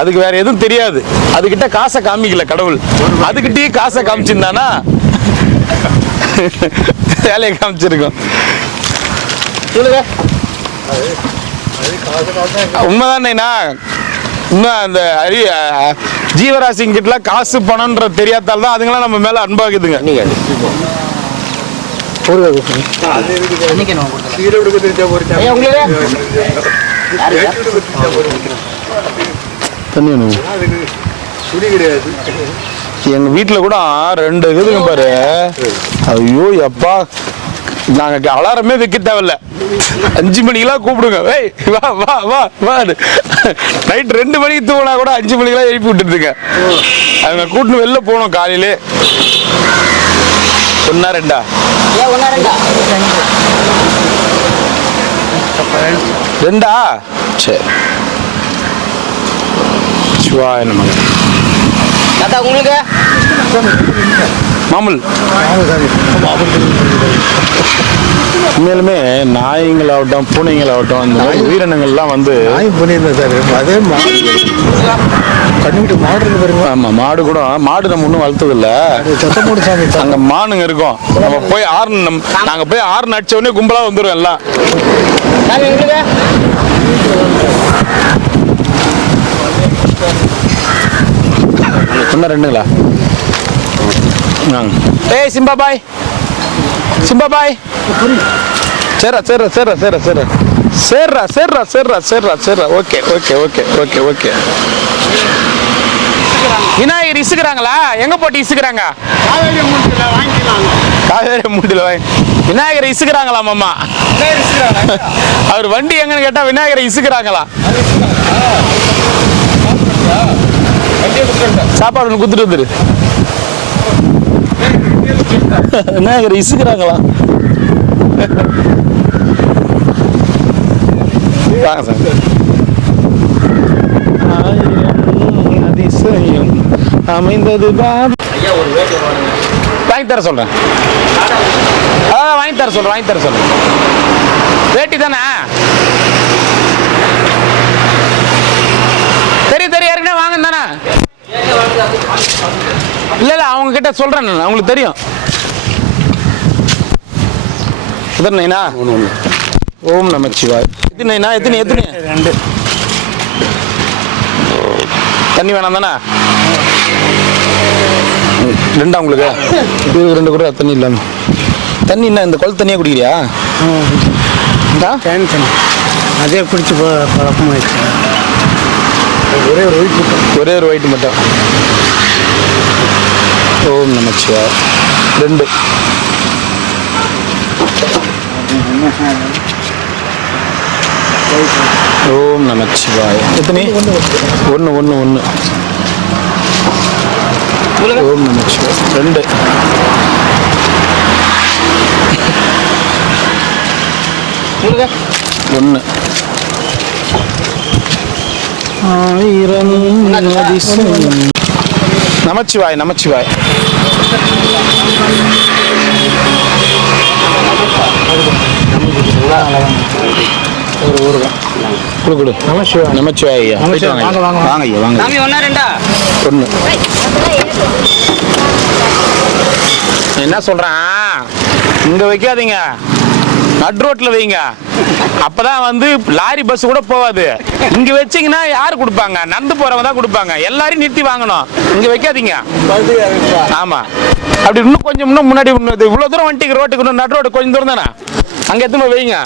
அதுக்கு வேற எதுவும் தெரியாது. அதுகிட்ட காசை காமிக்கல கடவுள். அதுகிட்டயே காசை காமிச்சிருந்தானா வேலையை காமிச்சிருக்கோம். உண்மைதானேண்ணா? இன்னும் அந்த ஜீவராசிங்கிட்டலாம் காசு பணம்ன்ற தெரியாதால் தான் அதுங்களாம் நம்ம மேல அன்பாகுதுங்க. எங்க வீட்டுல கூட 2 இருக்குதுங்க பாரு. ஐயோ எப்பா நாங்க அலாரமே வைக்க தேவையில்ல. 5 மணிக்கெல்லாம் கூப்பிடுங்க. ஏய் வா வா வா வா. நைட் 2 மணிக்கு தூங்கினா கூட 5 மணிக்கெல்லாம் எழுப்பி விட்டுருதுங்க. அவங்க கூட்டின்னு வெளில போகணும் காலையிலே. 1-2 2 சரி. சிவாய நமக. உங்களுக்கு மாமல் உண்மையிலுமே நாய்ங்களாகட்டும் பூனைங்களாகட்டும் அந்த மாதிரி உயிரினங்கள்லாம் வந்து நாய் பண்ணியிருந்தேன் சார். அதே கண்ணுக்கிட்டு மாடு இருக்கு பாருங்க. ஆமாம் மாடு கூட மாடு நம்ம ஒன்றும் வளர்த்ததில்ல. சத்தமோடு சாமி அங்கே மானுங்க இருக்கும். நம்ம போய் நாங்கள் போய் ஆறு அடிச்ச உடனே கும்பலாக வந்துடும் எல்லாம். ஒன்று 2ங்களா? ஏய் சிம்பா பாய் சிம்பா பாய். சேர்றா சேர்றா சேர்றா சேர்றா சேர்றா சேர்றா சேர்றா சேர்றா சேர்றா சேர்றா. Okay okay okay okay okay. Vinayagar இசுக்குறாங்களா? எங்க போட்டு இசுக்குறாங்க? காவேரி மூட்டில வாங்கி விநாயகரை இசுக்குறாங்களா மாமா? அவர் வண்டி எங்கன்னு கேட்டா விநாயகரை இசுக்குறாங்களா? சாப்பாடு ஒன்று குத்துட்டு வந்துரு. விநாயகரை இசுக்குறாங்களா? வாங்க சார். அதிசயம் அமைந்தது வாங்கி தர சொல்றேன். அதான் வாங்கி தர சொல்றேன். வாங்கி தர சொல்றேன். வேட்டி தானே? தெரியும் தெரியும். யாருக்குன்னா வாங்க தானே? இல்ல இல்ல அவங்க கிட்ட சொல்றேன் நான். அவங்களுக்கு தெரியும். எத்தனைண்ணா? ஓம் நமச்சிவாய். எத்தனைண்ணா? எத்தனை எத்தனை? 2. தண்ணி வேணாம் தானே? 2 உங்களுக்கு? 2 கூட தண்ணி இல்லாம தண்ணி என்ன இந்த குளத்து தண்ணியா குடிக்கிறியா? கேன் தண்ணி அதே குடிச்சு பழக்கமாயிடுச்சு. ஒரே ஒரு ஒயிட் மட்டும். ஒரே ஒரு ஒயிட் மட்டும். ஓம் நமச்சிவாய. 2. ஓம் நமச்சிவாய. எத்தனை? 1 1 1. ஓம் நமச்சிவாய. 2. ஒன்று. 1000 நமச்சிவாய் நமச்சிவாய். கொடு நமச்சிவாய் நமச்சிவாய் ஐயா. வாங்க வாங்க வாங்க ஐயா வாங்க. 1. என்ன சொல்றேன், இங்க வைக்காதீங்க, நட் ரோட்ல வைங்க. அப்பதான் வந்து லாரி பஸ் கூட போவாது. இங்க வச்சீங்கன்னா யாரு கொடுப்பாங்க? நடந்து போறவங்க தான் கொடுப்பாங்க. எல்லாரையும் நிறுத்தி வாங்கணும். இங்க வைக்காதீங்க. ஆமா, அப்படி இன்னும் கொஞ்சம் இன்னும் முன்னாடி இவ்வளவு தூரம் வண்டிக்கு ரோட்டுக்கு நட் ரோடு கொஞ்சம் தூரம் தானே, அங்க எத்தனை வைங்க.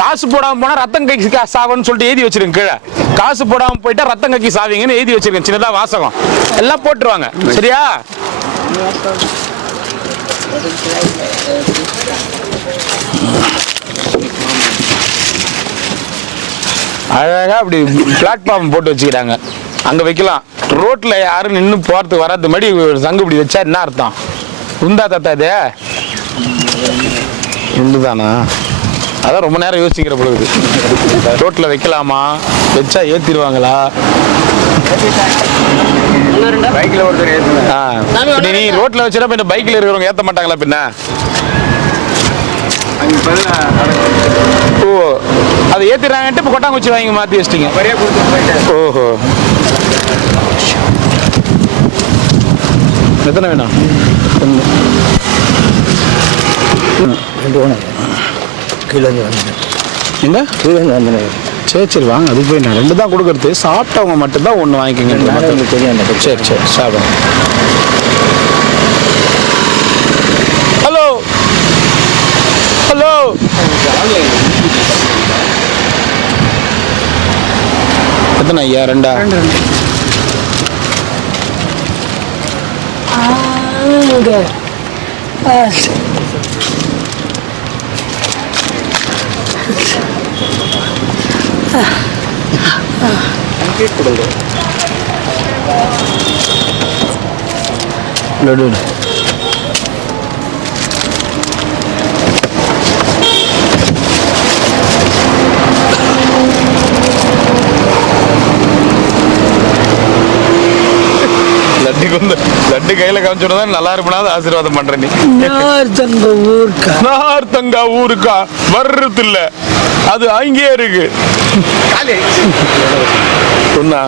காசு போடாம போனா ரத்தம் கைக்கு சாவன்னு சொல்லிட்டு எழுதி வச்சிருங்க கீழே. காசு போடாம போயிட்டா ரத்தம் கைக்கு சாவீங்கன்னு எழுதி வச்சிருக்கேன், சின்னதா வாசகம். எல்லாம் போட்டுருவாங்க. சரியா? அழகா அப்படி பிளாட்ஃபார்ம் போட்டு வச்சுக்கிறாங்க, அங்க வைக்கலாம். ரோட்ல யாரும் நின்று போறதுக்கு வராது மாதிரி சங்கு இப்படி வச்சா என்ன அர்த்தம்? உண்டா தாத்தா இது உண்டுதானா? அதான் ரொம்ப நேரம் யோசிக்கிற பொழுது. ரோட்ல வைக்கலாமா, வச்சா ஏத்திடுவாங்களா? பைக்ல ஒருத்தர் நீ ரோட்ல வச்சா பின்ன பைக்ல இருக்கிறவங்க ஏத்த மாட்டாங்களா பின்ன? ஓ, அதை ஏத்திடுறாங்கன்ட்டு இப்போ கொட்டாங்குச்சி வாங்கி மாற்றி வச்சிட்டீங்க. ஓஹோ, எத்தனை வேணும்? 2 கீழே வந்து எங்க கீழே வந்து. சரி சரி வாங்க, அதுக்கு போய் நான் 2 தான் கொடுக்குறது. சாப்பிட்டவங்க மட்டும்தான் 1 வாங்கிக்கோங்க. தெரியும். சரி சரி சாப்பிடுங்க. ஹலோ ஹலோ, எத்தனை ஐயா? 2. லட்டு லட்டு கையில காமிச்சோட நல்லா இருப்பா ஆசீர்வாதம் பண்ற. நீ நார்த்தங்கா ஊருக்கா வர்றது இல்ல, அது அங்கே இருக்கு. சொன்னா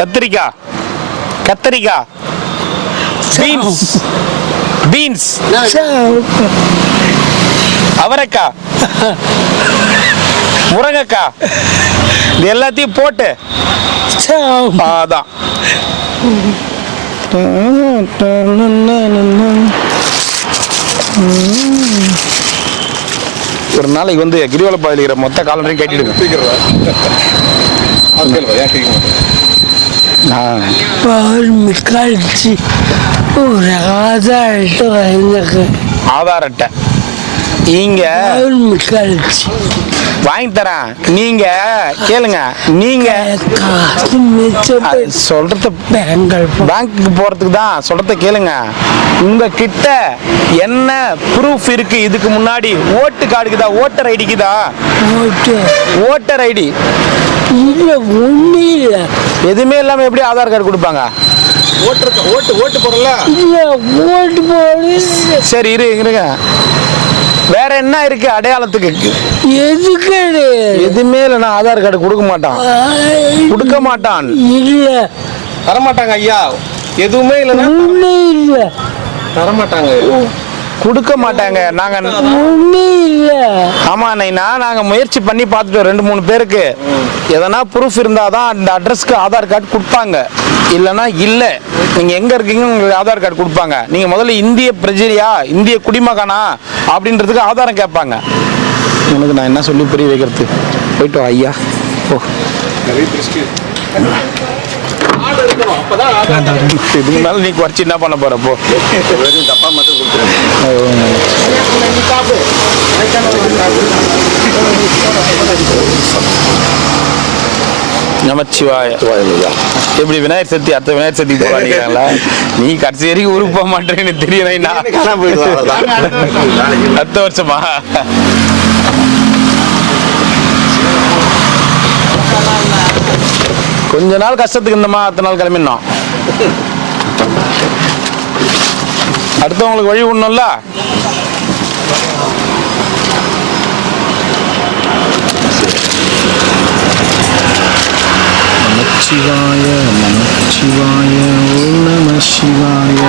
கத்திரிக்காய் கத்திரிக்காய் பீன்ஸ் பீன்ஸ் அவரைக்காய் முருங்கைக்காய் இது எல்லாத்தையும் போட்டு அதான் ஒரு நாளைக்கு வந்து கிரிவல பாதையில் மொத்த காலம்பரையும் கட்டிடுங்க. ஆதார் அட்டை இங்க வாங்கி தரேன், நீங்க கேளுங்க. நீங்க சொல்றத பேங்க்கு போறதுக்கு தான் சொல்றத கேளுங்க. உங்க கிட்ட என்ன ப்ரூஃப் இருக்கு? இதுக்கு முன்னாடி ஓட்டு கார்டுக்குதா, ஓட்டர் ஐடிக்குதா? ஓட்டர் ஐடி எதுவுமே இல்லாம எப்படி ஆதார் கார்டு கொடுப்பாங்க? ஓட்டு போடல. சரி இருங்க, வேற என்ன இருக்கு அடையாளத்துக்கு? எதுவுமே இல்லைன்னா ஆதார் கார்டு கொடுக்க மாட்டான். கொடுக்க மாட்டான். இல்ல தரமாட்டாங்க ஐயா. எதுவுமே இல்லைன்னா தரமாட்டாங்க, கொடுக்க மாட்டாங்க. நாங்க ஆமா நைனா, நாங்க முயற்சி பண்ணி பார்த்துட்டோம் 2-3 பேருக்கு. எதனா ப்ரூஃப் இருந்தாதான் அந்த அட்ரஸ்க்கு ஆதார் கார்டு கொடுப்பாங்க, இல்லைன்னா இல்லை. நீங்க எங்க இருக்கீங்க உங்களுக்கு ஆதார் கார்டு கொடுப்பாங்க. நீங்க முதல்ல இந்திய பிரஜையா, இந்திய குடிமகனா அப்படின்றதுக்கு ஆதாரம் கேட்பாங்க. உனக்கு நான் என்ன சொல்லி புரிய வைக்கிறது? போயிட்டு வா ஐயா. ஓ இதுக்கு மேல நீ குறைச்சி என்ன பண்ண போற? போ தப்பா மட்டும் கொடுத்துருங்க. நமச்சிவாய. எப்படி விநாயகர் சதுர்த்தி அடுத்த விநாயகர் சதுர்த்தி போறாங்களா? நீ கடைசி வரைக்கும் ஊருக்கு போக மாட்டேன்னு தெரியல. அடுத்த வருஷமா? கொஞ்ச நாள் கஷ்டத்துக்கு இருந்தமா, அடுத்த நாள் கிளம்பிடணும். அடுத்தவங்களுக்கு வழி விடணும்ல. நமச்சிவாய நமச்சிவாய ஓம் நம சிவாய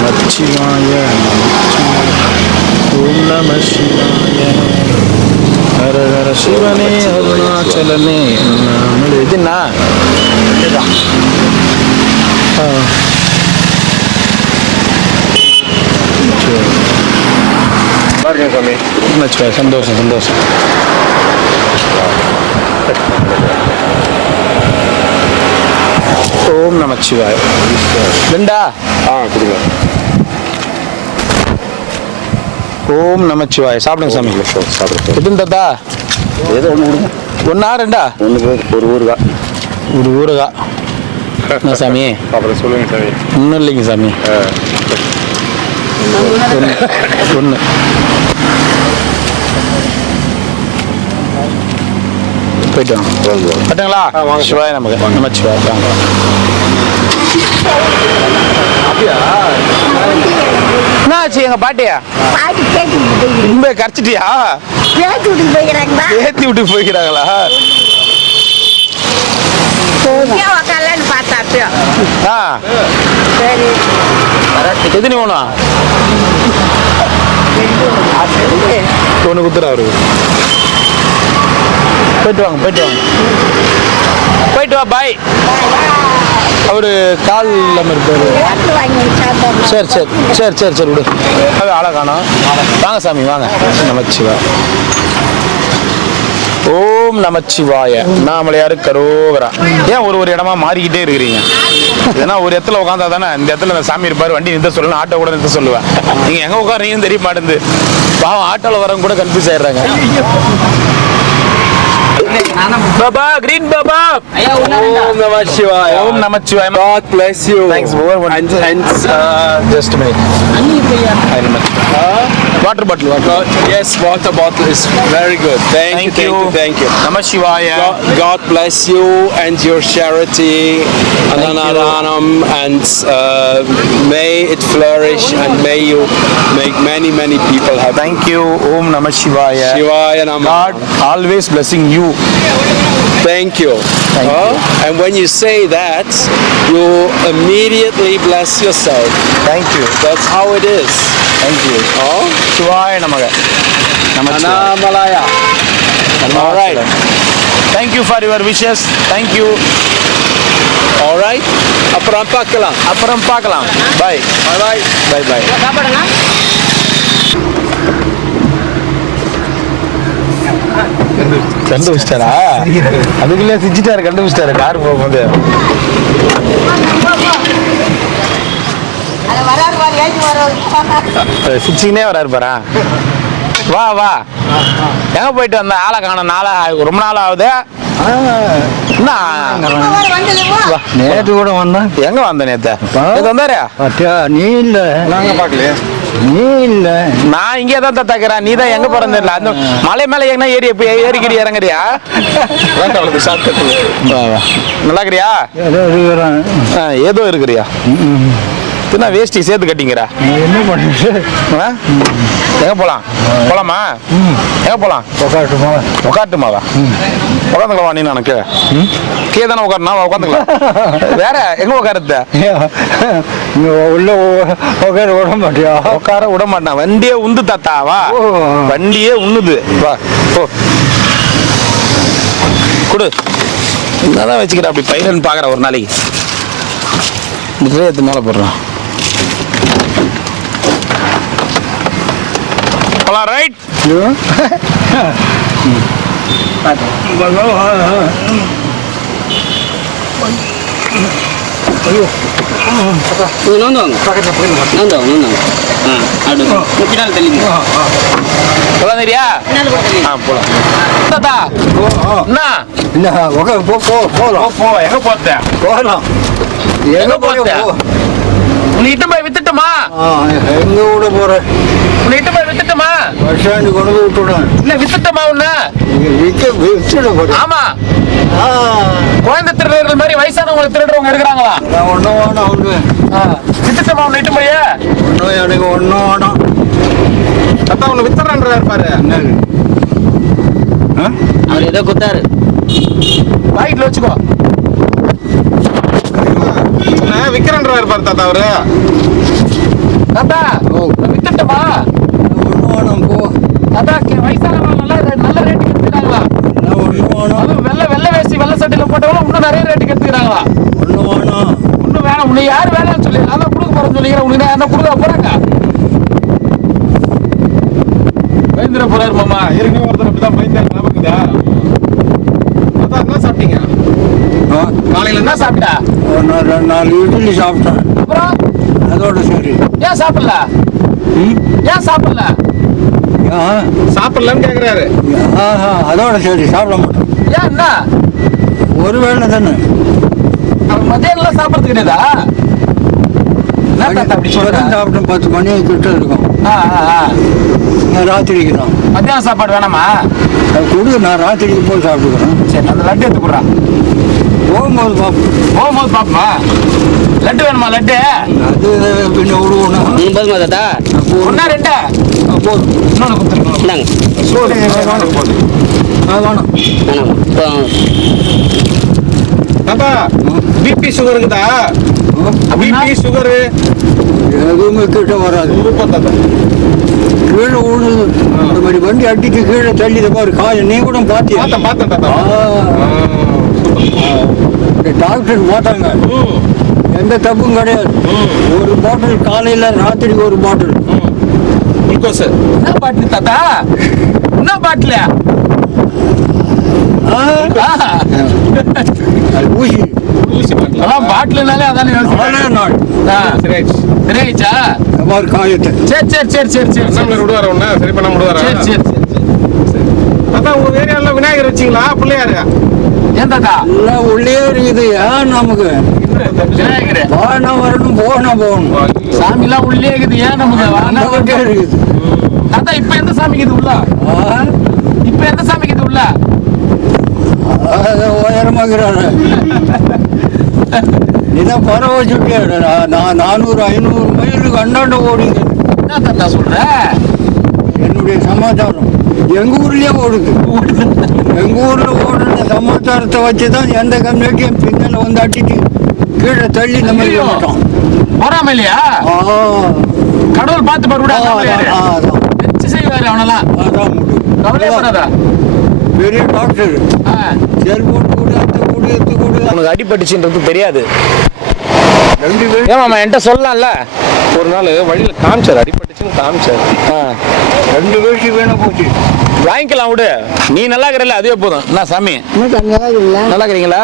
நமச்சிவாய ஓம் நம சிவாய ஹர ஹர சிவனே அருணாச்சலனே. இதுன்னா சந்தோஷம் சந்தோஷம். ஓம் நமச்சிவாய. ரெண்டா கொடுங்க. ஓம் நமச்சிவாய. சாப்பிடுங்க சாமி. சாப்பிடுங்க. எத்தனை தாத்தா? ஏதோ ஒன்று கொடுங்க. ஒன்றா ரெண்டா? ஒன்றுக்கு ஒரு ஊறுகாய். ஒரு ஊறுகாய். என்ன சாமி? அப்புறம் சொல்லுங்க சாமி. ஒன்றும் இல்லைங்க சாமி. ஒன்று போயிட்டு வாங்க. கட்டுங்களா? சிவாய நமக்கு. நமச்சிவாய. வாங்க. என்ன ஆச்சு எங்க பாட்டியா? ரொம்ப கரைச்சிட்டியா? ஏத்தி விட்டு போய்க்கிறாங்களா? எத்தனை வேணும்? ஒன்று குத்துறா அவருக்கு. போயிட்டு வாங்க போயிட்டு வாங்க. போயிட்டு வா. பாய். அவரு கால் இல்லாமல் இருப்பாரு. சரி சரி சரி சரி சரி விடு. ஆளை காணோம். வாங்க சாமி வாங்க. நமச்சிவாய. ஓம் நமச்சிவாய. அண்ணாமலையாரு கரோகரா. ஏன் ஒரு ஒரு இடமா மாறிக்கிட்டே இருக்கிறீங்க? ஏன்னா ஒரு இடத்துல உட்காந்தா தானே இந்த இடத்துல இந்த சாமி இருப்பாரு, வண்டி நிறுத்த சொல்லணும், ஆட்டோ கூட நிறுத்த சொல்லுவேன். நீங்க எங்க உட்காருங்கன்னு தெரிய மாட்டேங்குது. பாவம் ஆட்டோல வரவங்க கூட கன்ஃபியூஸ் ஆயிடுறாங்க. Baba, green Baba. Om Namah Shivaya. Om Namah Shivaya. God bless you. Thanks for just a minute. Water bottle. Yes, water bottle is very good. Thank you. Thank you. Namah Shivaya. God bless you and your charity, Ananadanam, and may it flourish and may you make many people happy. Thank you. Om Namah Shivaya. Shivaya Namah. God always blessing you. Thank you. And when you say that, you immediately bless yourself. Thank you. That's how it is. Thank you. Shivaya Namaga. Namah Shivaya. Anamalaya. All right. Thank you for your wishes. Thank you. All right. அப்புறம் பார்க்கலாம். Bye. Bye. Bye bye. கண்டுபிடிச்சிட்டாரா? அதுக்குள்ளே சிச்சிட்டாரு. கண்டுபிடிச்சிட்டாரு கார் போகும்போது. சிச்சிங்கனே வராரு பாரா. வா வா. எங்க போயிட்டு வந்த? ஆளை காணோம். ரொம்ப நாள் ஆகுது. நேற்று கூட வந்தேன். எங்க வந்த நேத்து வந்தாரு? நீ இல்ல. நாங்கள் பார்க்கலையே. நீ இல்ல. நான் இங்கே தான் தத்தாக்கிறேன். நீ தான் எங்க பிறந்தில்ல. அந்த மலை மேல எங்கன்னா ஏறிக்கிடி இறங்குறியா? நல்லா இருக்கிறியா? ஏதோ இருக்கிறியா? என்ன வேஷ்டி சேர்த்து கட்டிங்கிறா? என்ன பண்ணுறது? எங்க போலாம்? போலாமா? எங்க போலாம்? உட்காட்டுமாவா? உட்காந்துக்கலாம். நீ எனக்கு கீழே தானே உட்காரணும். உட்காந்துக்கலாம். வேற எங்க உட்காரத்த? உள்ள உட்கார விட மாட்டியா? உட்கார விட மாட்டான். வண்டியே உந்து தாத்தாவா? வண்டியே உண்ணுது. வா போ. கொடு. என்னதான் வச்சுக்கிற அப்படி பைலன்னு பாக்குற ஒரு நாளைக்கு. எத்தனை மேல போடுறான்? போலாம் ரைட். போலாம் தெரியா? போலாம். தாத்தா என்ன போலாம் எங்க போத்தேன் போகலாம். எங்க போத்தேன் உன்னை இட்டு போய் வித்துட்டுமா? எங்க கூட போறேன்? உன்னை இட்டு போய் வித்துட்டுமா? பஸ் ஸ்டாண்டு கொண்டு போய் விட்டுடுறேன். இல்ல வித்துட்டுமா உன்ன? விட்டுட போறேன். ஆமா, குழந்தை திருடர்கள் மாதிரி வயசானவங்களை திருடுறவங்க இருக்கிறாங்களா? நான் ஒன்றும் வேணாம். ஒன்று வித்துட்டுமா உன்னை இட்டு போய்? ஒன்றும் எனக்கு ஒன்றும் வேணாம். தாத்தா உன்னை வித்துறான்றா இருப்பாரு. என்னது? அவர் ஏதோ குத்தாரு. பாக்கெட்ல வச்சுக்கோ. விக்கிறன்றா இருப்பாரு தாத்தா அவரு. தாத்தா வித்துட்டுமா? ஒன்றும் வேணாம் போ. தாத்தா வயசானவங்க நல்ல ரேட்டுக்கு எடுத்துக்கிறாங்களா? ஒன்றும் வேணாம். அதுவும் வெள்ளை வேஷ்டி வெள்ளை சட்டையில போட்டவங்க இன்னும் நிறைய ரேட்டுக்கு எடுத்துக்கிறாங்களா? ஒன்றும் வேணாம். இன்னும் வேணாம். உன்னை யாரு வேணாம்னு சொல்லி அதான் கொடுக்க போறேன்னு சொல்லிக்கிறேன். உனக்கு என்ன கொடுக்க போறாங்க? பயந்துட போறாரு மாமா. ஏற்கனவே ஒருத்தர் அப்படிதான் பயந்தாரு. நமக்குதா அதான் என்ன சாப்பிட்டீங்க காலையில? என்ன சாப்பிட்டா? நான் 4 இட்லி சாப்பிட்டேன். அப்புறம் அதோட சரி. ஏன் சாப்பிடல? ஏன் சாப்பிடல? சாப்பிடலன்னு கேக்குறாரு. அதோட சரி சாப்பிட மாட்டேன். ஏன் என்ன? ஒரு வேளை தானே. மதியானம் சாப்பிடறது கிடையாதா? அப்படி சொல்றேன். சாப்பிட்டேன் 10 மணி கிட்ட இருக்கும். ராத்திரிக்கு தான். மத்தியானம் சாப்பாடு வேணாமா? கொடு, நான் ராத்திரிக்கு போய் சாப்பிட்டுக்கிறேன். சரி, அந்த லட்டு எடுத்து கொடுறா. போகும்போது பார்ப்போம். போகும்போது பாப்போமா? லட்டு வேணுமா? லட்டு அது பின்ன விடுவோம். போதுமா தாத்தா? ஒன்னா ரெண்டா? போதும். இன்னொன்று கொடுத்துருக்கோம். இந்தாங்க. போதும். வேணாம். வேணாமா? தாத்தா பிபி சுகர் இருக்குதா? பிபி சுகரு எதுவுமே கிட்ட வராது. கீழே விழுது. இந்த மாதிரி வண்டி அடிக்கு கீழே தள்ளி பாரு காய. நீ கூட பாத்தியா? பார்த்தேன் தாத்தா. டாக்டர் போட்டாங்க. எந்த தப்பும் கிடையாது. ஒரு பாட்டில் காலையில, ராத்திரி ஒரு பாட்டில் குளுக்கோஸ். என்ன பாட்டில் தாத்தா? என்ன பாட்டில்? ஊசி. ஊசி பாட்டில். அதான் பாட்டில்னாலே அதானே நாள் சரியாயிடுச்சா? பாரு காயத்தை. சரி விடுவார ஒண்ணு சரி பண்ண விடுவாரா? சரி தாத்தா உங்க ஏரியால விநாயகர் வச்சீங்களா? பிள்ளையாரு ஏன் தாத்தா? எல்லாம் உள்ளே இருக்குது. ஏன் நமக்கு விநாயகர் வானா வரணும், போகணும். சாமி எல்லாம் உள்ளே இருக்குது. ஏன் நமக்கு இருக்குது தாத்தா? இப்ப எந்த சாமிக்கு இது உள்ள? இப்ப எந்த சாமிக்கு இது உள்ள? உயரமாகிறாரு. இதான் பரவ வச்சுட்டியாடு. நான் 400-500 மைலுக்கு அண்டாண்ட ஓடுங்க. என்ன தாத்தா சொல்ற? என்னுடைய சமாச்சாரம் எங்க ஊர்லயே ஓடுது. எங்க ஊர்ல ஓடுற சமாச்சாரத்தை வச்சுதான் எந்த கம்யூனிட்டியும் பின்னால வந்து அட்டிட்டு கீழே தள்ளி இந்த மாதிரி மாட்டோம். போறாம இல்லையா? கடவுள் பார்த்து பருவிடா வச்சு செய்வாரு அவனெல்லாம். அதான் முடியும். கவலைப்படாதா? பெரிய டாக்டர் செல்போன் கூட எடுத்து கூட. உனக்கு அடிபட்டுச்சுன்றது தெரியாது. 2 பேர் ஏமாமா என்கிட்ட சொல்லலாம்ல. ஒரு நாள் வழியில் காமிச்சார், அடிபட்டுச்சுன்னு காமிச்சார். 2 வேஷ்டி வேணும் போச்சு. வாங்கிக்கலாம் விடு. நீ நல்லா இருக்கிறல்ல அதுவே போதும். என்ன சாமி நல்லா இருக்கிறீங்களா?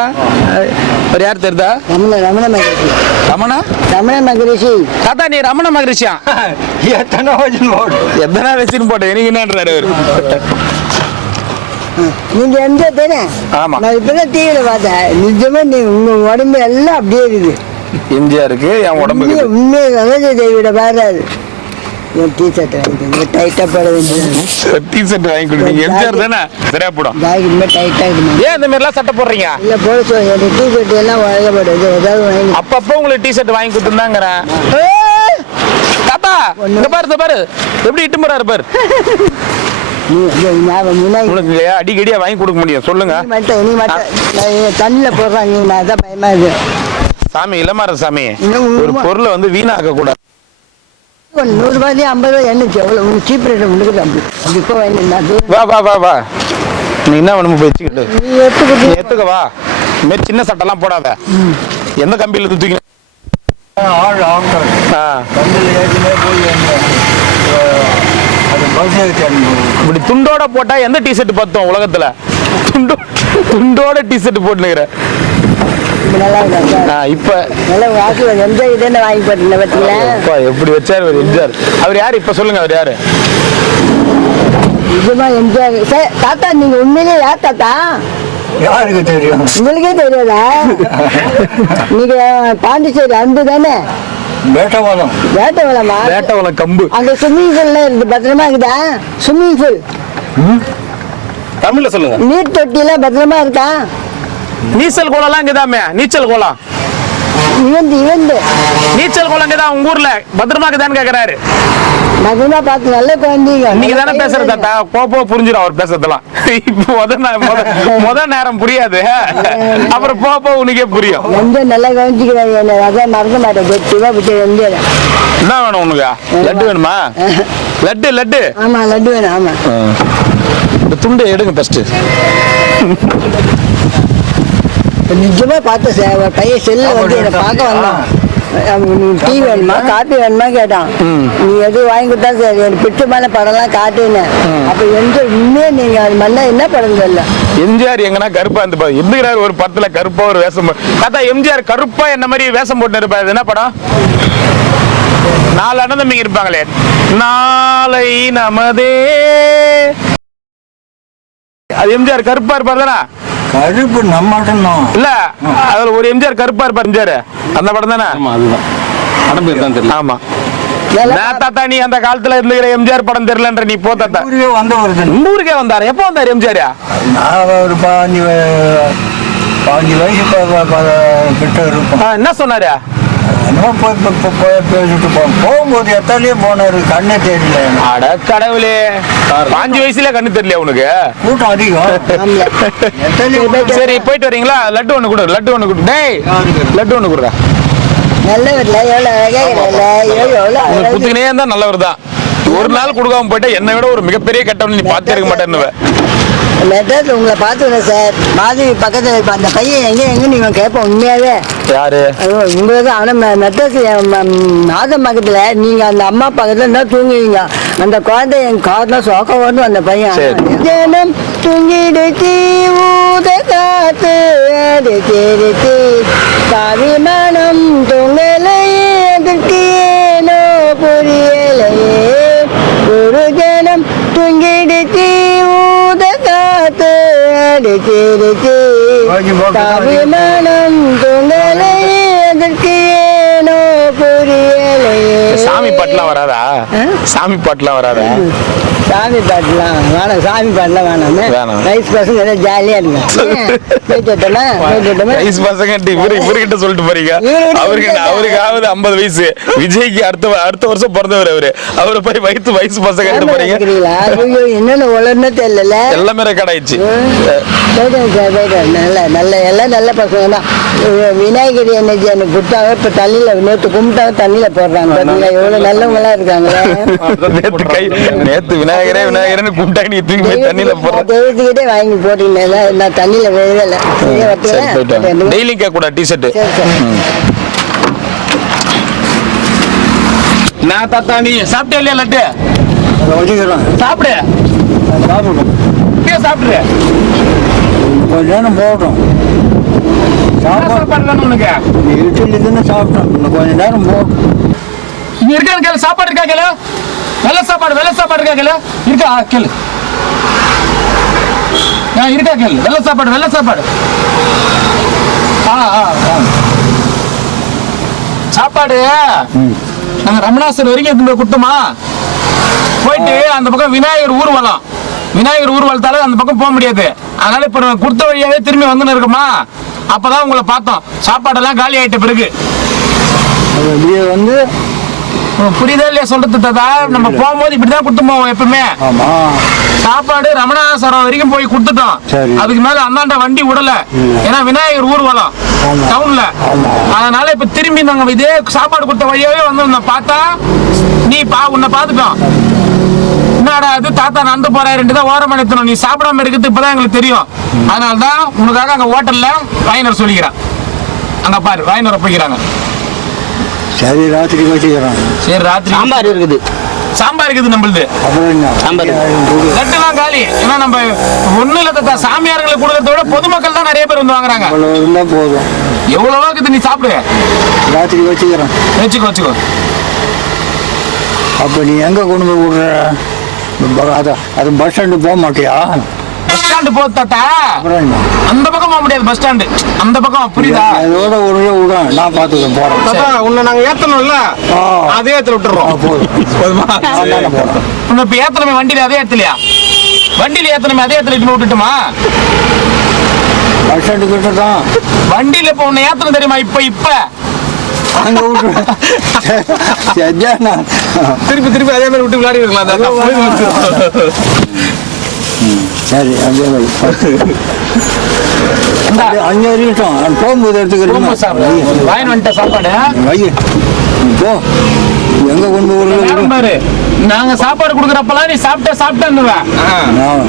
ஒரு யார் தெரியுதா? ரமண மகரிஷி. தாத்தா நீ ரமண மகரிஷியா? எத்தனை வச்சுன்னு போட்டேன். எனக்கு என்னன்றாரு அவரு. நீங்க எந்த தானே? ஆமா. நான் இப்பதான் டிவியில பார்த்தேன். நிஜமா நீ உங்க உடம்பு எல்லாம் அப்படியே இருக்குது. எம்ஜிஆருக்கு என் உடம்புக்கு உண்மையை சரோஜா தேவியோட பாராது. என் டிஷர்ட் வாங்கிட்டு டைட்டா போட வேண்டியது. டிஷர்ட் வாங்கி கொடுத்தீங்க. எம்ஜிஆர் தானே? சரியா போடும். பேக் இனிமே டைட்டா இருக்கணும். ஏன் இந்த மாதிரிலாம் சட்டை போடுறீங்க? இல்ல போட சொல்லுங்க. என் டிஷர்ட் எல்லாம் வழங்கப்படுது. ஏதாவது வாங்கி அப்பப்போ உங்களுக்கு டிஷர்ட் வாங்கி கொடுத்துருந்தாங்கிறேன். தாத்தா இந்த பாரு எப்படி இட்டு போறாரு பாரு. உனக்கு அடிக்கடியா வாங்கி கொடுக்க முடியும்? சொல்லுங்க. நீ மட்டும் தண்ணியில போடுறாங்க. நான் அதான் பயமா இருக்கு. சாமி இளமாற சாமி, ஒரு பொருளை வந்து வீணாக்க கூடாது. 100 ரூபாய் 50 ரூபாய் எண்ணூச்சு. எவ்வளவு சீப் ரேட் உங்களுக்கு அப்படி இப்போ வா நீ என்ன வேணுமோ போய் வச்சுக்கிட்டு நீ எடுத்துக்க. வா இந்த மாதிரி சின்ன சட்டெல்லாம் போடாத. எந்த கம்பியில தூக்கி ஆள் ஆகட்டும். கம்பியில் ஏற்கனவே போய் அது இப்படி துண்டோட போட்டா எந்த டிஷர்ட் பார்த்தோம் உலகத்துல? துண்டோட டிஷர்ட் போட்டுக்கிற நல்லா இருக்கா சார்? இப்ப நல்லா வாக்கு எந்த இதுன்னு வாங்கி போட்டுருந்தேன் பார்த்தீங்களா? எப்படி வச்சாரு ஒரு எம்ஜிஆர்? அவர் யாரு இப்ப சொல்லுங்க, அவர் யாரு? இதுமா எம்ஜிஆர் சார். தாத்தா நீங்க உண்மையிலேயே யார் தாத்தா? யாருக்கு தெரியும்? உங்களுக்கே தெரியாதா? நீங்க பாண்டிச்சேரி அன்பு தானே? வேட்டவாதம். வேட்டவளமா? வேட்டவளம் கம்பு. அங்க ஸ்விம்மிங் பூல்ல இருந்து பத்திரமா இருக்குதா? ஸ்விம்மிங் பூல் தமிழ்ல சொல்லுங்க. நீர் தொட்டிலாம் பத்திரமா இருக்கா? நீச்சல் குளம்லாம் இங்கதாமே. நீச்சல் குளம் இவந்து நீச்சல் குளம் இங்கதான் உங்க ஊர்ல பத்திரமா இருக்குதான்னு கேக்குறாரு. பத்திரமா பார்த்து நல்ல குழந்தைங்க. நீங்க தானே பேசுறது தாத்தா. போப்போ புரிஞ்சிடும் அவர் பேசுறதெல்லாம். இப்போ முத நேரம் புரியாது, அப்புறம் போப்போ உனக்கே புரியும். எந்த நல்லா கவனிச்சுக்கிறாங்க என்ன, அதான் மறக்க மாட்டேன். கெட்டிவா பிடிச்ச எம்ஜிஆர். என்ன வேணும் உனக்கு? லட்டு வேணுமா? லட்டு லட்டு. ஆமா லட்டு வேணும். ஆமா இந்த துண்டை எடுங்க ஃபர்ஸ்ட். நிஜமா பார்த்தேன் சார். ஒரு பையன் செல்ல வந்து என்னை பார்க்க வந்தான். டீ வேணுமா காப்பி வேணுமா கேட்டான். நீ எது வாங்கி கொடுத்தா சார் எனக்கு பிடிச்சமான படம்லாம் காட்டுனேன். அப்ப உண்மையே நீங்க அது மண்ணா என்ன படம் தெரியல. எம்ஜிஆர் எங்கன்னா கருப்பா இருந்து இருந்துக்கிறாரு ஒரு படத்துல. கருப்பா ஒரு வேஷம் தாத்தா. எம்ஜிஆர் கருப்பா என்ன மாதிரி வேஷம் போட்டு இருப்பாரு. என்ன படம்? 4 அண்ணன் தம்பிங்க இருப்பாங்களே. நாளை நமதே. அது எம்ஜிஆர் கருப்பா இருப்பாரு தானே? கருப்பு நம்ம இல்ல, அதுல ஒரு எம்ஜிஆர் கருப்பா இருப்பாரு. எம்ஜிஆர் அந்த படம் தானே? அதுதான் படம் பேர் தான் தெரியல. ஆமா. தாத்தா நீ அந்த காலத்துல இருந்துக்கிற எம்ஜிஆர் படம் தெரியலன்ற நீ போ தாத்தா. ஊருக்கே வந்தாரு. எப்ப வந்தாரு எம்ஜிஆர்? நான் ஒரு 15 வயசு கிட்ட இருப்போம். என்ன சொன்னாரு? பேசிட்டு போகும்போது எத்தாலே போனாரு. கண்ணே தெரியல. அட கடவுளே, 5 வயசுல கண்ணு தெரியல உனக்கு? கூட்டம் அதிகம். சரி போயிட்டு வரீங்களா? லட்டு ஒண்ணு கொடு. லட்டு ஒண்ணு கொடு. டேய் லட்டு ஒண்ணு கொடுறா. நல்லவர்ல எவ்வளவு அழகா உனக்கு குத்துக்கினே இருந்தா நல்லவர் தான். ஒரு நாள் கொடுக்காம போயிட்டா என்னை விட ஒரு மிகப்பெரிய கெட்டவன் நீ பார்த்தே இருக்க மாட்டேன்னு. மெட்ராஸ்ல உங்களை பார்த்துக்கிறேன் சார். மாதவி பக்கத்துல இருப்ப அந்த பையன் எங்க நீங்க கேட்போம் உண்மையாவே. யாரு? உங்களுக்கு ஆனா மெட்ராஸ் மாதம் பக்கத்துல நீங்க அந்த அம்மா பக்கத்துல தான் தூங்குவீங்க. அந்த குழந்தை என் கார்ல சோக்க ஓடும். அந்த பையன் ஜனம் தூங்கிடுச்சு ஊத காத்து அடிச்சிருச்சு காவிமானம் தூங்கலையே அதற்கு ஏனோ புரியலையே. ஒரு ஜனம் தூங்கிடுச்சு ஊத காத்து அடிச்சிருச்சு காவிமானம் தூங்கலையே அதற்கு ஏனோ புரியலையே. சாமி பாட்டுலாம் வராதா? சாமி பாட்டுலாம் வராதா? சாமி பாட்டுலாம் வேணாம். சாமி பாட்டுலாம் வேணாம். வயசு பசங்க ஏதோ ஜாலியா இருங்க. வயசு பசங்க இவர்கிட்ட சொல்லிட்டு போறீங்க. அவருக்காவது 50 வயசு. விஜய்க்கு அடுத்த வருஷம் பிறந்தவர் அவரு. அவரை போய் வயசு பசங்க கிட்ட போறீங்க. என்னென்ன உலர்னு தெரியல. எல்லாமே ரெக்கார்ட் ஆயிடுச்சு. எல்லாம் நல்ல பசங்க தான். விநாயகர் என்னைக்கு எனக்கு கொடுத்தாங்க. இப்ப தண்ணியில நேற்று கும்பிட்டாங்க தண்ணியில போடுறாங்க. எவ்வளவு நல்லவங்களா இருக்காங்க. நேத்து விநாயகரே கும்பிட்டாங்க. நீ தூக்கி போய் தண்ணியில போடுற. தெய்வத்துக்கிட்டே வாங்கி போட்டீங்கன்னா நான் தண்ணியில விழுதல. டெய்லி கேட்க கூட டிஷர்ட். நான் தாத்தா நீ சாப்பிட்டே இல்லையா லட்டு? சாப்பிடு சாப்பிடு. கொஞ்ச நேரம் போகட்டும். சாப்பாடு உனக்கு இட்லி தானே சாப்பிட்டோம். இன்னும் கொஞ்ச நேரம் போகட்டும். இங்க இருக்கா கேளு. சாப்பாடு இருக்கா கேளு. வெள்ளை சாப்பாடு இருக்கா கேளு. இருக்கா கேளு. இருக்கா கேளு. வெள்ளை சாப்பாடு. சாப்பாடு நாங்க ரமணாசர் வரைக்கும் எடுத்து போய் கொடுத்தோமா. போயிட்டு அந்த பக்கம் விநாயகர் ஊர்வலத்தால அந்த பக்கம் போக முடியாது. அதனால இப்ப கொடுத்த வழியாவே திரும்பி வந்து இருக்கோமா. அப்பதான் உங்களை பார்த்தோம். சாப்பாடெல்லாம் காலி ஆயிட்ட பிறகு வந்து புரியுதா இல்லையா சொல்றது தாத்தா? நம்ம போகும்போது இப்படிதான் கொடுத்து போவோம் எப்பவுமே. சாப்பாடு ரமணாசரம் வரைக்கும் போய் கொடுத்துட்டோம். அதுக்கு மேல அந்தாண்ட வண்டி விடல. ஏன்னா விநாயகர் ஊர்வலம் டவுன்ல. அதனால இப்ப திரும்பி நாங்க இதே சாப்பாடு கொடுத்த வழியாவே வந்து பார்த்தா நீ உன்னை பாத்துட்டோம். என்னடா அது தாத்தா நடந்து போறாரு தான் ஓரம் அனுத்தணும். நீ சாப்பிடாம இருக்கிறது இப்பதான் எங்களுக்கு தெரியும். அதனாலதான் உனக்காக அங்க ஹோட்டல்ல வாயினர் சொல்லிக்கிறான். அங்க பாரு வாயினர் போய்க்கிறாங்க. சரி ராத்திரி வச்சுக்கிறோம். சரி ராத்திரி சாம்பார் இருக்குது. சாம்பார் இருக்குது நம்மளுது. லட்டுலாம் காலி. ஏன்னா நம்ம ஒண்ணு இல்ல சாமியார்களுக்கு கொடுக்கறத விட பொதுமக்கள் தான் நிறைய பேர் வந்து வாங்குறாங்க. போதும். எவ்வளவா இருக்குது நீ சாப்பிடு. ராத்திரி வச்சுக்கிறேன். வச்சுக்கோ. அப்ப நீ எங்க கொண்டு போய் விடுற? அது பஸ் ஸ்டாண்டு போக மாட்டியா? பஸ் ஸ்டாண்டு போத்தாத்தா அந்த பக்கம் போக முடியாது. பஸ் ஸ்டாண்டு அந்த பக்கம் புரியுதா? அதோட ஒரு விட நான் பாத்துக்கிறேன் போறேன். உன்னை நாங்க ஏத்தணும்ல அதே இடத்துல விட்டுறோம். உன்னை இப்ப ஏத்தனமே வண்டியில அதே இடத்துலயா? வண்டியில ஏத்தனமே அதே இடத்துல இட்டு விட்டுட்டுமா? பஸ் ஸ்டாண்டு கிட்ட தான் வண்டியில இப்ப உன்னை ஏத்தணும் தெரியுமா? இப்ப அங்க விட்டுறேன். திருப்பி அதே மாதிரி விட்டு விளையாடி இருக்கலாம். சரி அப்படியே அங்கே இருக்கட்டும். போகும்போது எடுத்துக்கிறேன். வாயின் வந்துட்ட சாப்பாடு போ. எங்க கொண்டு போறது? நாங்க சாப்பாடு குடுக்கறப்பெல்லாம் நீ சாப்பிட்டேன்னுவேன்.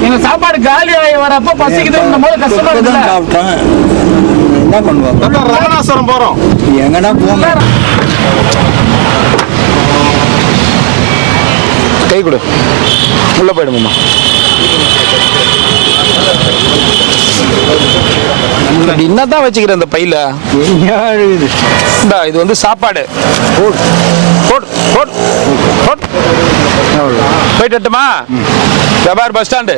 எங்க சாப்பாடு காலி ஆகி வரப்ப பசிக்குதுன்னு போது கஷ்டமா இருக்கு. சாப்பிட்டேன். என்ன பண்ணுவாங்க? ரமணாசுரம் போறோம். எங்கன்னா போங்க. கை கொடு. உள்ள போயிடுமா? என்னதான் வச்சுக்கிற இந்த பையில? இது வந்து சாப்பாடு. போயிட்டுமா? Jabar bus stand.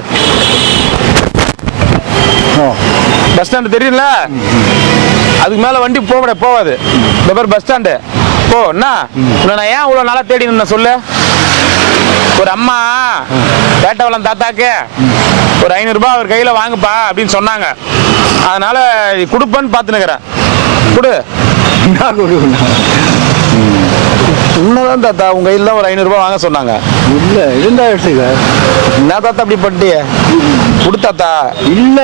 Bus stand தெரியல. அதுக்கு மேல வண்டி போவாது. ஜபார் பஸ் ஸ்டாண்டு போ. என்ன நான் ஏன் இவ்வளவு நாளா தேடி நின்ன சொல்லு. ஒரு அம்மா பேட்டவளம் தாத்தாக்கு ஒரு 500 ரூபாய் அவர் கையில வாங்குப்பா அப்படின்னு சொன்னாங்க. அதனால கொடுப்பேன்னு பாத்துனுக்கிறேன். கொடு. உன்னதான் தாத்தா உங்க கையில தான் ஒரு 500 ரூபாய் வாங்க சொன்னாங்க. இல்ல இருந்தா எடுத்துக்க. என்ன தாத்தா அப்படி பண்ணிட்டிய? கொடுத்தாத்தா இல்ல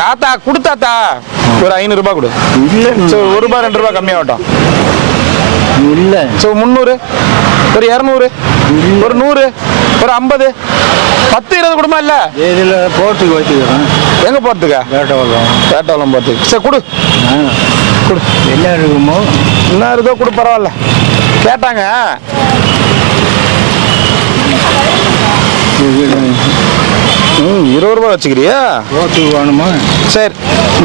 தாத்தா கொடுத்தாத்தா ஒரு 500 ரூபாய் கொடு. இல்ல ஒரு ரூபாய் 2 ரூபாய் கம்மியாகட்டும். இல்ல 300 ஒரு 200 ஒரு 100 ஒரு 50 10 20 குடுமா இல்ல? இதுல போட்டுக்கு வச்சுக்கிறேன். எங்க போறதுக்கா? வேட்டவளம் போறதுக்கு. சரி கொடு. என்ன இருக்குமோ என்ன இருக்கோ கொடு. பரவாயில்ல. கேட்டாங்க. 20 ரூபாய் வச்சுக்கிறியா? போட்டுக்கு வேணுமா? சரி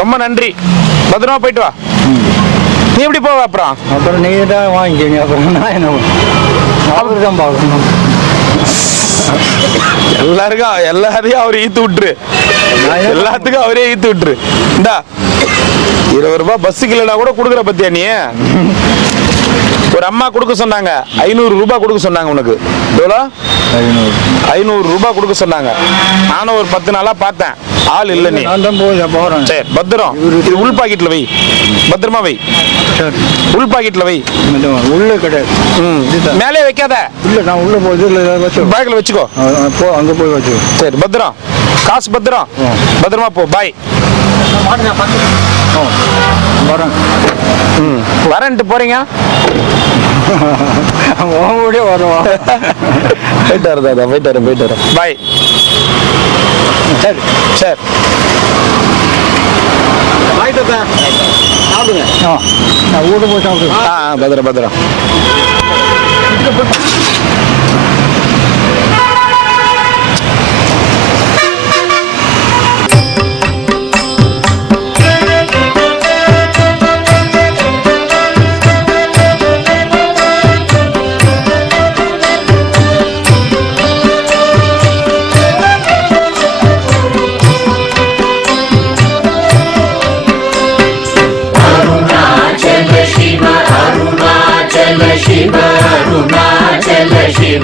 ரொம்ப நன்றி. பத்திரமா போயிட்டு வா. நீ எப்படி போவ? அப்புறம் நீ தான் வாங்கிக்கணும். அப்புறம் நான் என்ன தான் பார்க்கணும். எல்லாரையும் அவரே ஈத்து விட்டுரு. எல்லாத்துக்கும் அவரே ஈத்து விட்டுரு. இந்தா 20 ரூபாய் பஸ்ஸுக்கு இல்லைனா கூட கொடுக்குற பத்தியா நீ? ஒரு அம்மா கொடுக்க சொன்னாங்க 500 ரூபாய் கொடுக்க சொன்னாங்க. உனக்கு எவ்வளோ? 500 ரூபாய் கொடுக்க சொன்னாங்க. நானும் ஒரு 10 நாளா பார்த்தேன். ஆள் இல்லை. நீ போறேன். சரி பத்திரம். இது உள் பாக்கெட்ல வை. பத்திரமா வை. உள் பாக்கெட்ல வை. உள்ள கிடையாது. மேலே வைக்காத. இல்ல நான் உள்ள போய் பேக்ல வச்சுக்கோ. அங்க போய் வச்சுக்கோ. சரி பத்திரம். காசு பத்திரம். பத்திரமா போ. பாய். வரேன்ட்டு போறீங்க. வருவான். போயிட்டாரு தாத்தா. போயிட்டாரு. பாய். சரி சரி பாய் தாத்தா. சாப்பிடுங்க. நான் வீட்டு போய் சாப்பிடுவேன். பத்திரம். Shiva, Arunachala Shiva.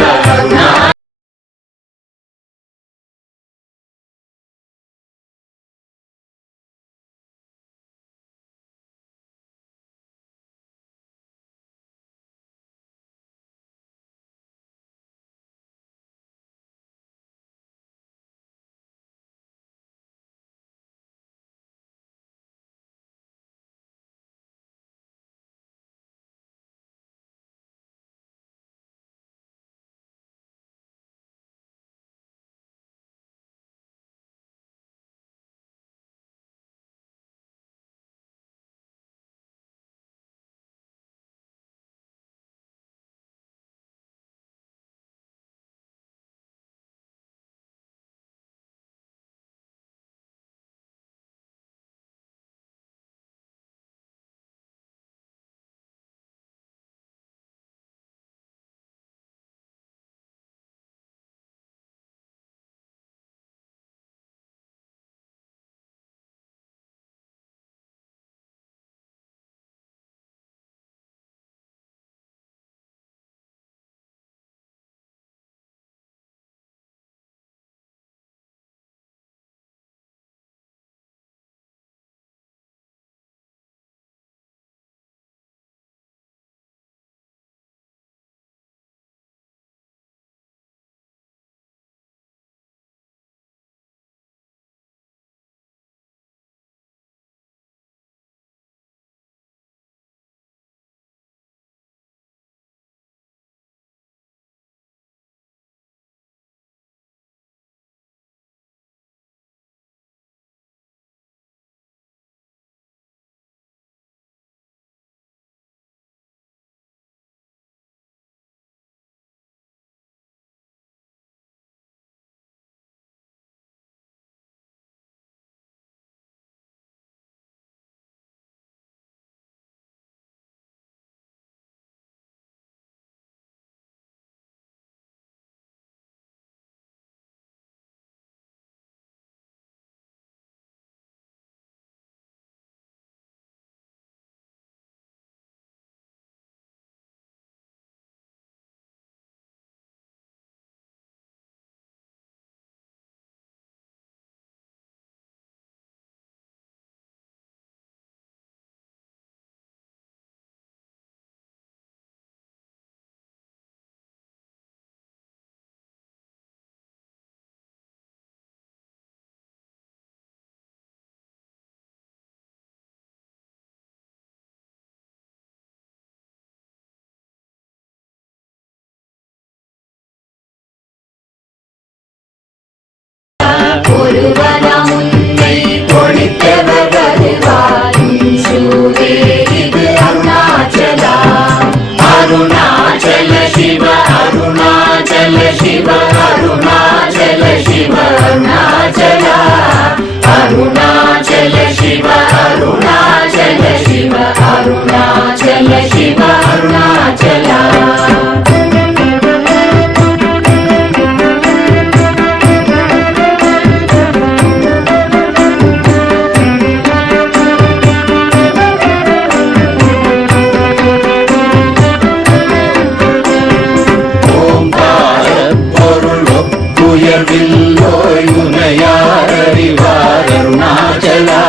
உயர்வில்லோய் உனையார் அறிவார் அருணாச்சலா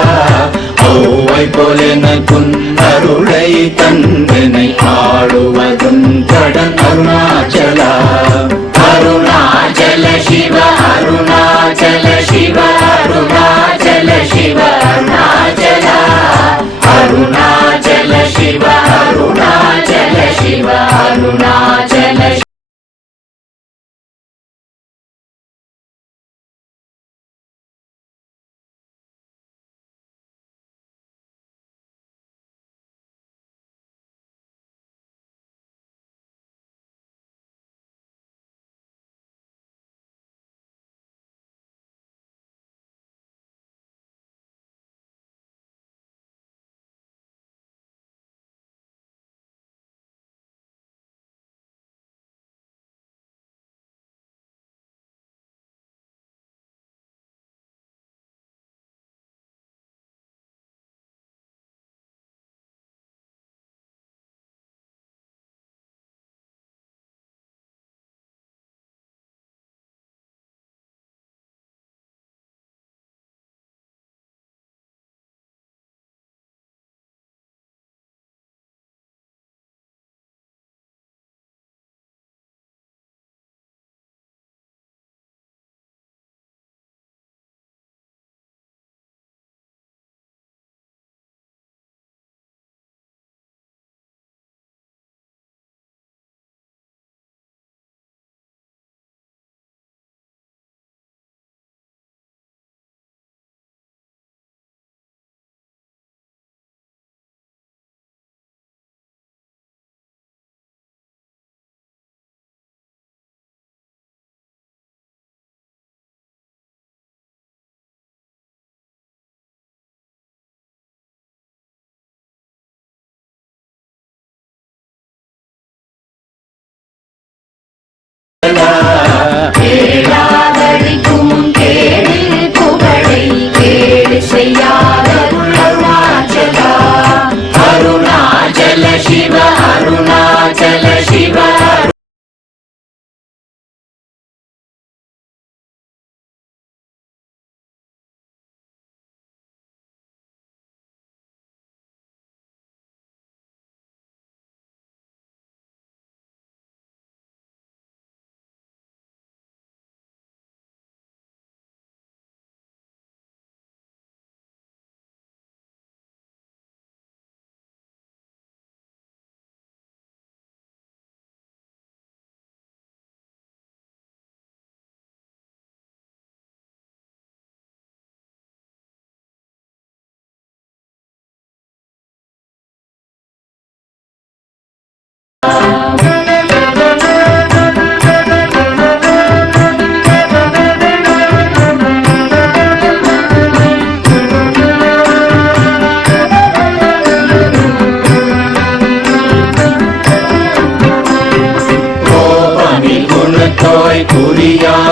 ஔவை போலெனக்குன் அருளை தந்தனை ஆளுவதும் கடன் அருணாச்சலா அருணாச்சல சிவ அருணாச்சல சிவ அருணாச்சல சிவ அருணாச்சலா அருணாச்சல சிவ அருணாச்சல சிவ அருணாச்சல கேளாதடிக்கும் கேடு புகழை கேடு செய்யாத அருணாச்சலா அருணாச்சல சிவ அருணாச்சல சிவ குறியா